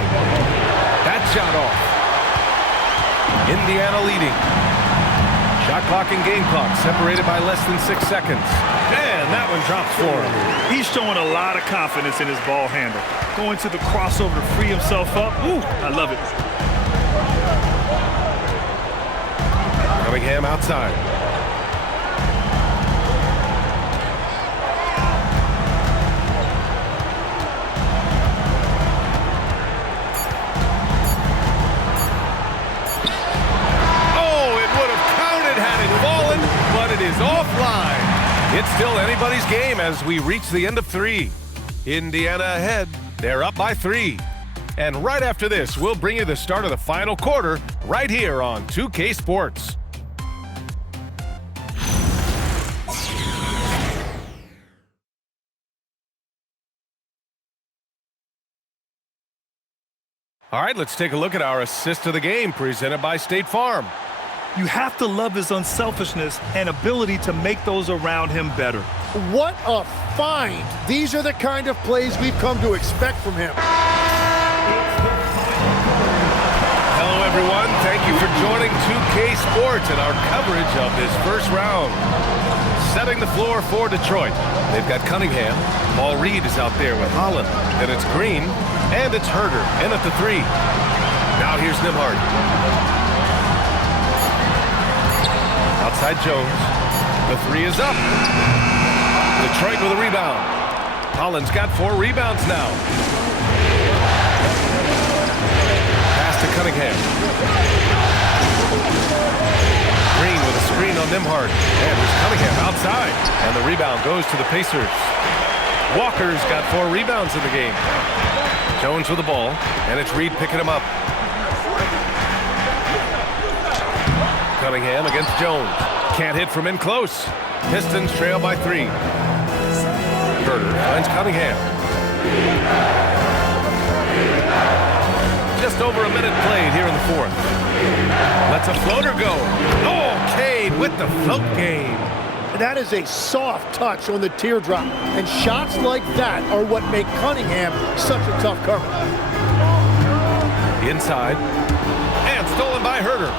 That shot off. Indiana leading. Shot clock and game clock separated by less than 6 seconds. And that one drops for him. He's showing a lot of confidence in his ball handle. Going to the crossover to free himself up. Ooh, I love it. Cunningham outside. Is offline. It's still anybody's game as we reach the end of 3. Indiana ahead. They're up by 3. And right after this, we'll bring you the start of the final quarter right here on 2K Sports. All right, let's take a look at our assist of the game presented by State Farm. You have to love his unselfishness and ability to make those around him better. What a find. These are the kind of plays we've come to expect from him. Hello, everyone. Thank you for joining 2K Sports and our coverage of this first round. Setting the floor for Detroit. They've got Cunningham. Paul Reed is out there with Holland. Then it's Green. And it's Herder in at the 3. Now here's Nimhard. Outside Jones. The 3 is up. Detroit with a rebound. Holland's got 4 rebounds now. Pass to Cunningham. Green with a screen on Nimhard. And there's Cunningham outside. And the rebound goes to the Pacers. Walker's got 4 rebounds in the game. Jones with the ball. And it's Reed picking him up. Cunningham against Jones. Can't hit from in close. Pistons trail by 3. Herder finds Cunningham. Just over a minute played here in the 4th. Lets a floater go. Oh, Cade with the float game. That is a soft touch on the teardrop. And shots like that are what make Cunningham such a tough cover. Inside. And stolen by Herder.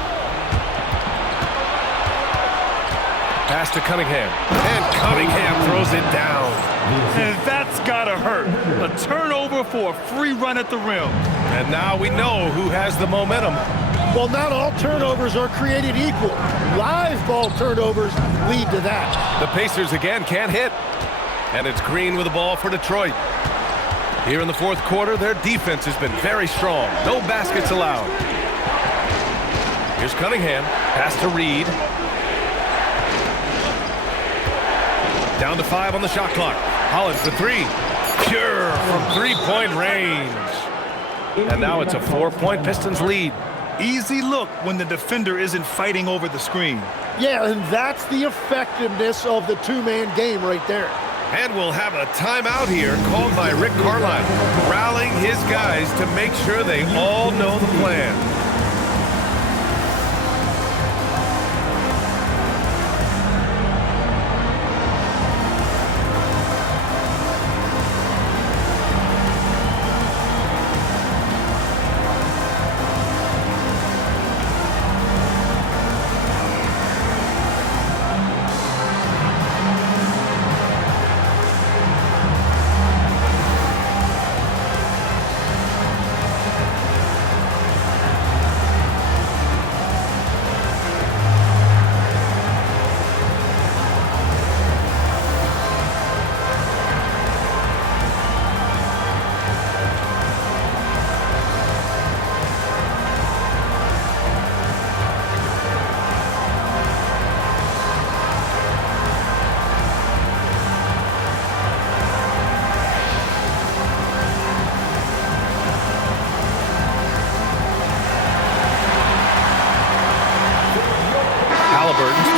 Pass to Cunningham. And Cunningham throws it down. And that's gotta hurt. A turnover for a free run at the rim. And now we know who has the momentum. Well, not all turnovers are created equal. Live ball turnovers lead to that. The Pacers again can't hit. And it's Green with the ball for Detroit. Here in the 4th quarter, their defense has been very strong. No baskets allowed. Here's Cunningham. Pass to Reed. Down to 5 on the shot clock. Holland for 3. Pure from 3-point range. And now it's a 4-point Pistons lead. Easy look when the defender isn't fighting over the screen. Yeah, and that's the effectiveness of the 2-man game right there. And we'll have a timeout here called by Rick Carlisle, rallying his guys to make sure they all know the plan.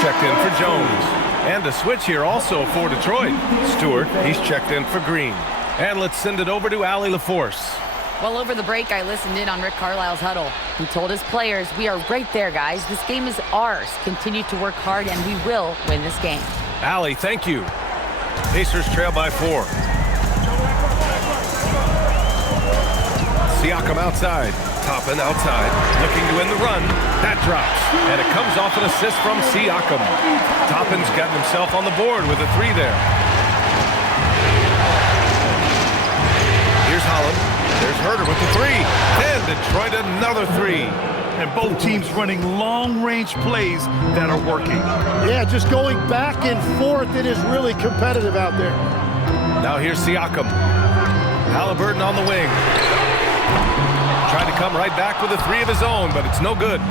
Checked in for Jones. And a switch here also for Detroit. Stewart, he's checked in for Green. And let's send it over to Allie LaForce. Well, over the break, I listened in on Rick Carlisle's huddle. He told his players, we are right there, guys. This game is ours. Continue to work hard, and we will win this game. Allie, thank you. Pacers trail by 4. Siakam outside. Toppin outside. Looking to win the run. That drops. And it comes off an assist from Siakam. Toppin's gotten himself on the board with a 3 there. Here's Holland. There's Herter with the 3. And Detroit another 3. And both teams running long-range plays that are working. Yeah, just going back and forth. It is really competitive out there. Now here's Siakam. Halliburton on the wing. Trying to come right back with a 3 of his own, but it's no good.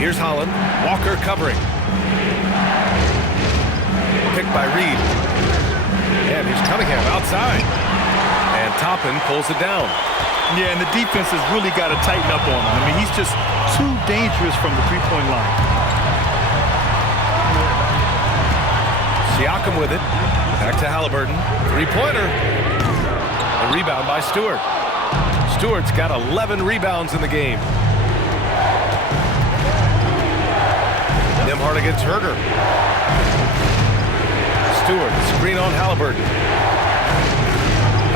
Here's Holland. Walker covering. Picked by Reed. And here's Cunningham outside. And Toppin pulls it down. Yeah, and the defense has really got to tighten up on him. I mean, he's just too dangerous from the three-point line. Siakam with it. Back to Halliburton. Three-pointer. A rebound by Stewart. Stewart's got 11 rebounds in the game. Nembhard against Herter. Stewart, screen on Halliburton.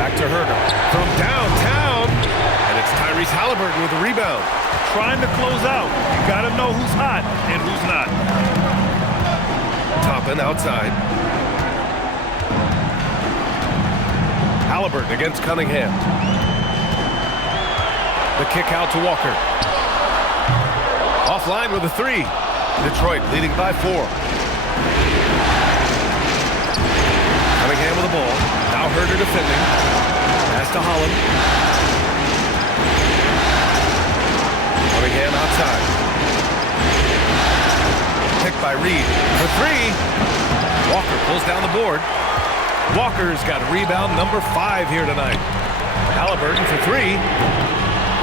Back to Herter. From downtown. And it's Tyrese Halliburton with the rebound. Trying to close out. You got to know who's hot and who's not. Toppin outside. Halliburton against Cunningham. The kick out to Walker. Offline with a 3. Detroit leading by 4. Cunningham with the ball. Now Herter defending. Pass to Holland. Cunningham outside. Picked by Reed for 3. Walker pulls down the board. Walker's got rebound number 5 here tonight. Halliburton for 3.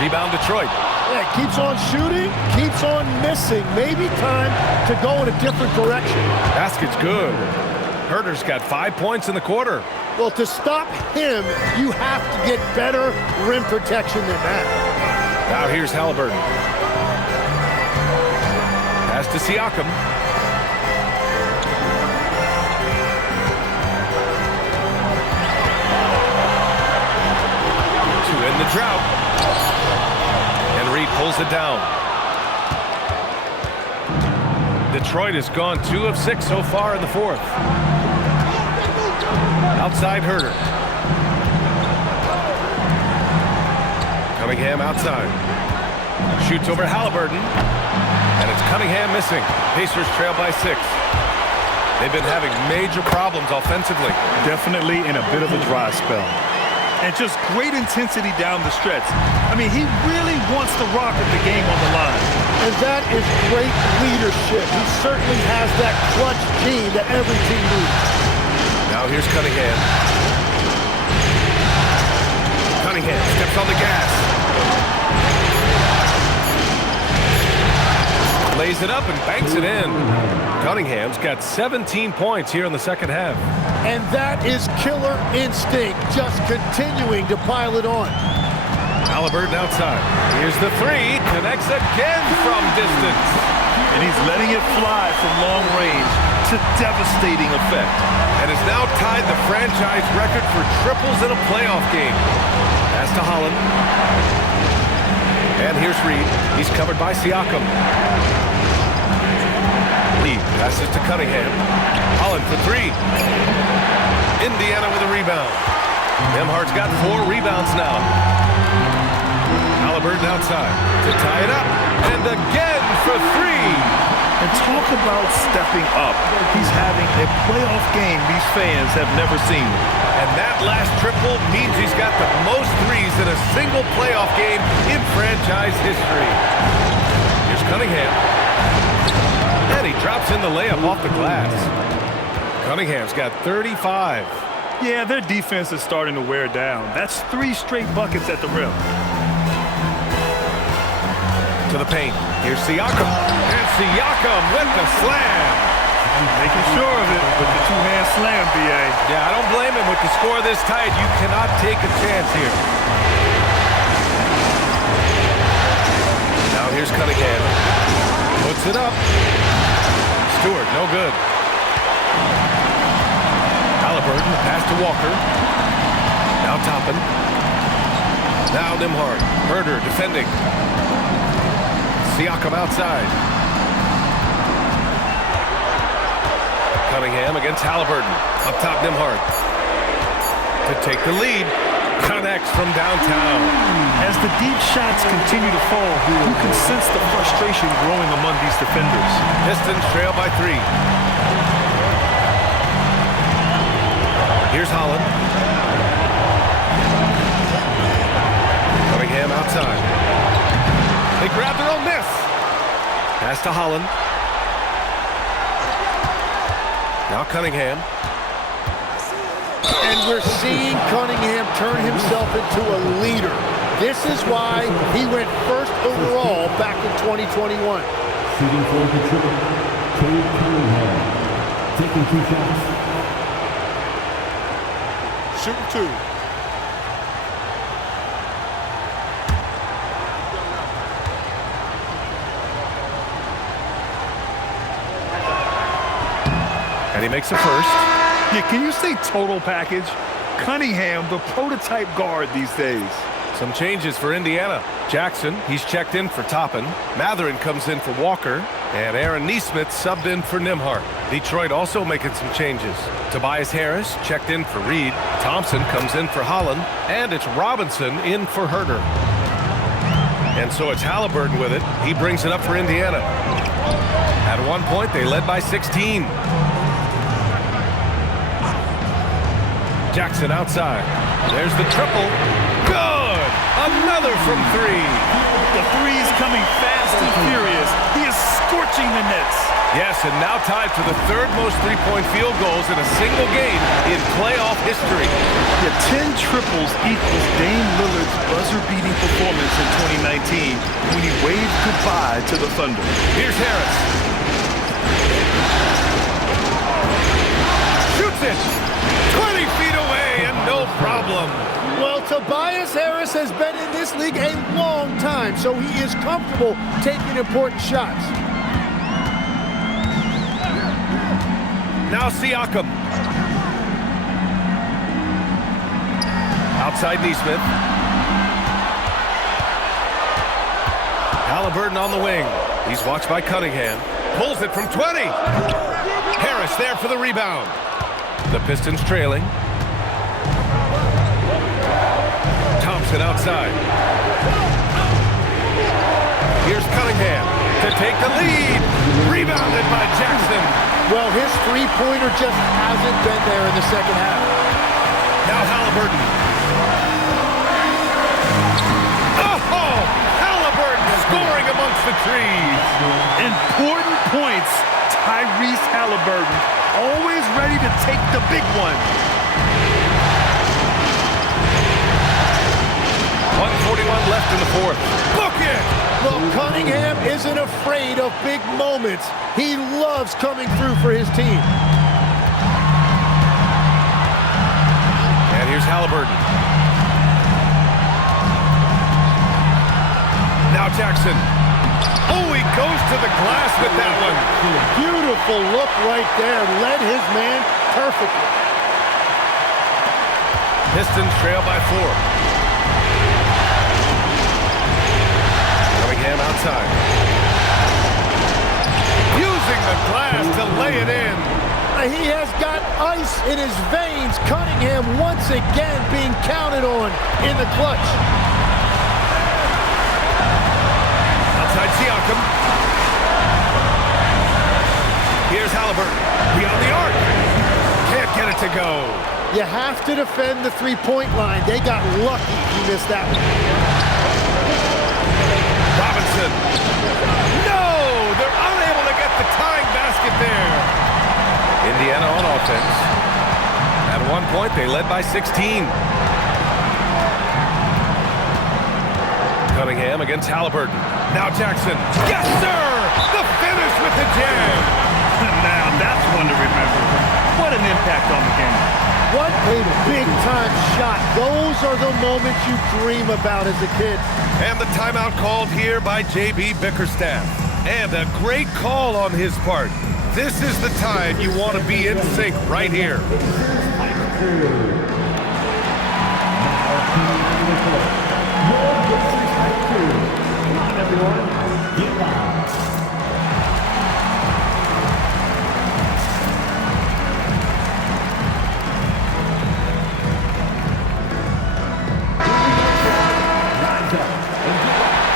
Rebound Detroit. Yeah, keeps on shooting, keeps on missing. Maybe time to go in a different direction. Basket's good. Herter's got 5 points in the quarter. Well, to stop him, you have to get better rim protection than that. Now here's Halliburton. Pass to Siakam. In the drought. And Reed pulls it down. Detroit has gone 2 of 6 so far in the 4th. Outside Herter. Cunningham outside. Shoots over Halliburton. And it's Cunningham missing. Pacers trail by 6. They've been having major problems offensively. Definitely in a bit of a dry spell. And just great intensity down the stretch. I mean, he really wants to rock with the game on the line. And that is great leadership. He certainly has that clutch gene that every team needs. Now here's Cunningham. Cunningham steps on the gas. Lays it up and banks it in. Cunningham's got 17 points here in the second half. And that is killer instinct, just continuing to pile it on. Halliburton outside. Here's the 3. Connects again from distance. And he's letting it fly from long range to devastating effect. And has now tied the franchise record for triples in a playoff game. Pass to Holland. And here's Reed. He's covered by Siakam. Reed passes to Cunningham. Holland for 3. Indiana with a rebound. Nembhard's got 4 rebounds now. Halliburton outside to tie it up. And again for 3. And talk about stepping up. He's having a playoff game these fans have never seen. And that last triple means he's got the most 3s in a single playoff game in franchise history. Here's Cunningham. And he drops in the layup off the glass. Cunningham's got 35. Yeah, their defense is starting to wear down. That's 3 straight buckets at the rim. To the paint. Here's Siakam. And Siakam with the slam. Making sure of it with the 2-hand slam, B.A. Yeah, I don't blame him. With the score this tight, you cannot take a chance here. Now here's Cunningham. Puts it up. Stewart, no good. Halliburton, pass to Walker. Now Toppin. Now Nimhart. Herder defending. Siakam outside. Cunningham against Halliburton. Up top Nimhart. To take the lead. Connects from downtown. As the deep shots continue to fall, you can sense the frustration growing among these defenders. Pistons trail by 3. Here's Holland. Cunningham outside. They grab their own miss. Pass to Holland. Now Cunningham. And we're seeing Cunningham turn himself into a leader. This is why he went first overall back in 2021. Shooting for the triple. Cade Cunningham. Taking 2 shots. Shooting 2. And he makes a first. Yeah, can you say total package? Cunningham, the prototype guard these days. Some changes for Indiana. Jackson, he's checked in for Toppin. Matherin comes in for Walker. And Aaron Nesmith subbed in for Nimhart. Detroit also making some changes. Tobias Harris checked in for Reed. Thompson comes in for Holland. And it's Robinson in for Herder. And so it's Halliburton with it. He brings it up for Indiana. At one point, they led by 16. Jackson outside. There's the triple. Good! Another from 3. The three's coming fast and furious. He is scorching the nets. Yes, and now tied for the 3rd most three-point field goals in a single game in playoff history. Yeah, 10 triples equals Dame Lillard's buzzer-beating performance in 2019 when he waved goodbye to the Thunder. Here's Harris. Shoots it! 20 feet away and no problem. Well, Tobias Harris has been in this league a long time, so he is comfortable taking important shots. Now Siakam. Outside Nesmith. Halliburton on the wing. He's watched by Cunningham. Pulls it from 20. Harris there for the rebound. The Pistons trailing. Thompson outside. Here's Cunningham to take the lead. Rebounded by Jackson. Well, his three-pointer just hasn't been there in the second half. Now Halliburton. Oh! Halliburton scoring amongst the trees. Important points. Tyrese Halliburton, always ready to take the big one. 1:41 left in the 4th. Book it! Well, Cunningham isn't afraid of big moments. He loves coming through for his team. And here's Halliburton. Now Jackson. Oh, he goes to the glass with that one. Beautiful look right there. Led his man perfectly. Pistons trail by 4. Cunningham outside. Using the glass to lay it in. He has got ice in his veins. Cunningham once again being counted on in the clutch. Outside Siakam. Here's Halliburton. Beyond the arc. Can't get it to go. You have to defend the three-point line. They got lucky he missed that one. Robinson. No! They're unable to get the tying basket there. Indiana on offense. At one point, they led by 16. Cunningham against Halliburton. Now Jackson. Yes, sir! The finish with the jam. Now, that's one to remember. What an impact on the game. What a big-time shot. Those are the moments you dream about as a kid. And the timeout called here by J.B. Bickerstaff. And a great call on his part. This is the time you want to be in sync right here. Come on, everyone. Get loud. Rise up and get loud.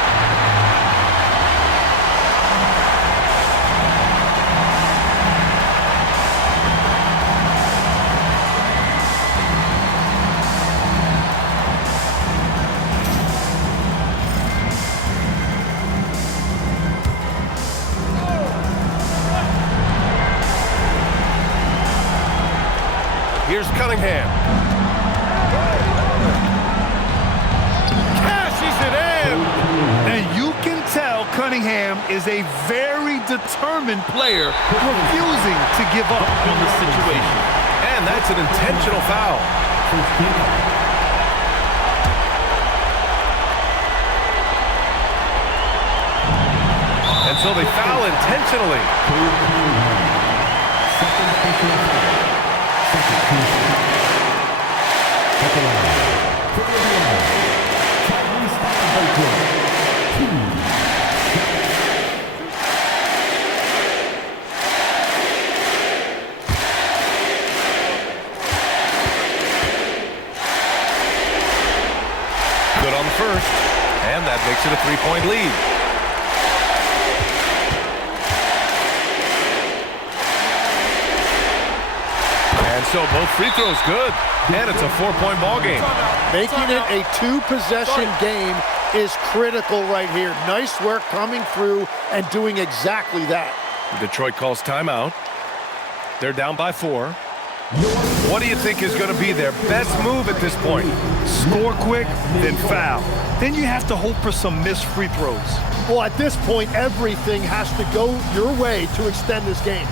Here's Cunningham. Cashes it in. And you can tell Cunningham is a very determined player, refusing to give up on the situation. And that's an intentional foul. And so they foul intentionally. Good on the first, and that makes it a three-point lead. And so both free throws good, and it's a four-point ball game. Making it a two-possession game is critical right here. Nice work coming through and doing exactly that. Detroit calls timeout. They're down by 4. What do you think is going to be their best move at this point? Score quick, then foul. Then you have to hope for some missed free throws. Well, at this point, everything has to go your way to extend this game.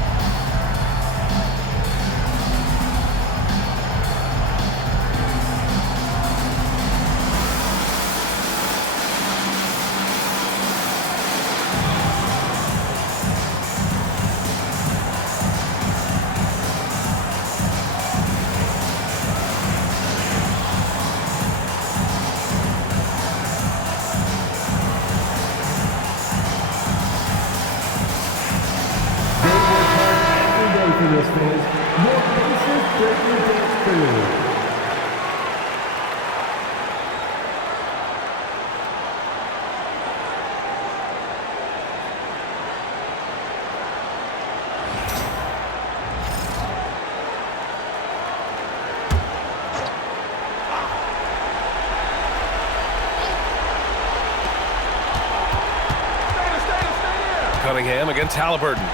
This fans. More Pacers breaking dance through. Cunningham against Halliburton.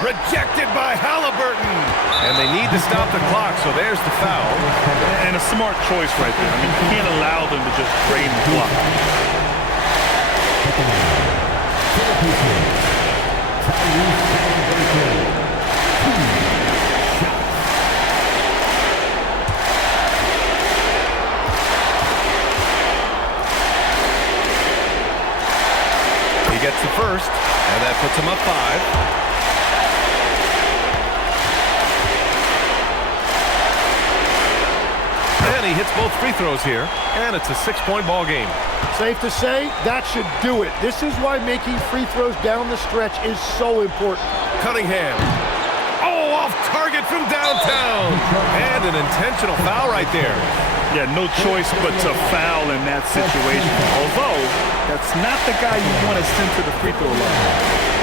Rejected by Halliburton. And they need to stop the clock, so there's the foul. And a smart choice right there. I mean, you can't allow them to just drain the clock. He gets the first, and that puts him up 5. And he hits both free throws here, and it's a 6-point ball game. Safe to say, that should do it. This is why making free throws down the stretch is so important. Cunningham. Oh, off target from downtown. And an intentional foul right there. Yeah, no choice but to foul in that situation. Although, that's not the guy you want to send to the free throw line.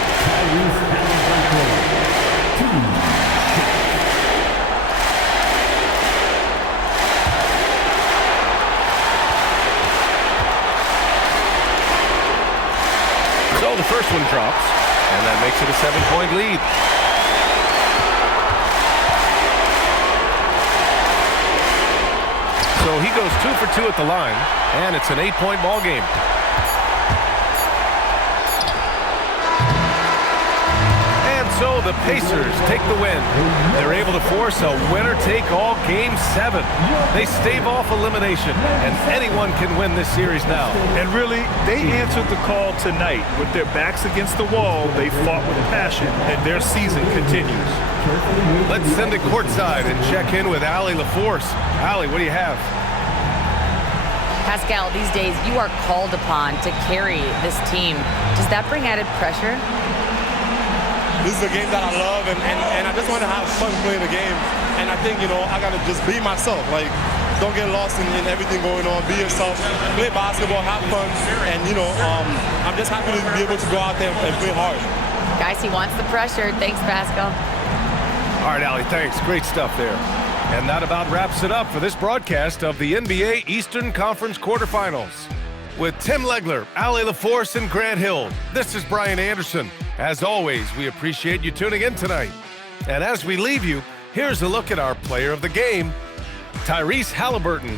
So the first one drops, and that makes it a 7-point lead. So he goes 2 for 2 at the line, and it's an 8-point ball game. And so the Pacers take the win. They're able to force a winner-take-all Game 7. They stave off elimination, and anyone can win this series now. And really, they answered the call tonight. With their backs against the wall, they fought with passion, and their season continues. Let's send it courtside and check in with Allie LaForce. Allie, what do you have? Pascal, these days you are called upon to carry this team. Does that bring added pressure? This is a game that I love, and I just want to have fun playing the game. And I think, I got to just be myself. Like, don't get lost in everything going on. Be yourself. Play basketball, have fun. And, I'm just happy to be able to go out there and play hard. Guys, he wants the pressure. Thanks, Pascal. All right, Allie, thanks. Great stuff there. And that about wraps it up for this broadcast of the NBA Eastern Conference quarterfinals. With Tim Legler, Allie LaForce, and Grant Hill, this is Brian Anderson. As always, we appreciate you tuning in tonight. And as we leave you, here's a look at our player of the game, Tyrese Halliburton.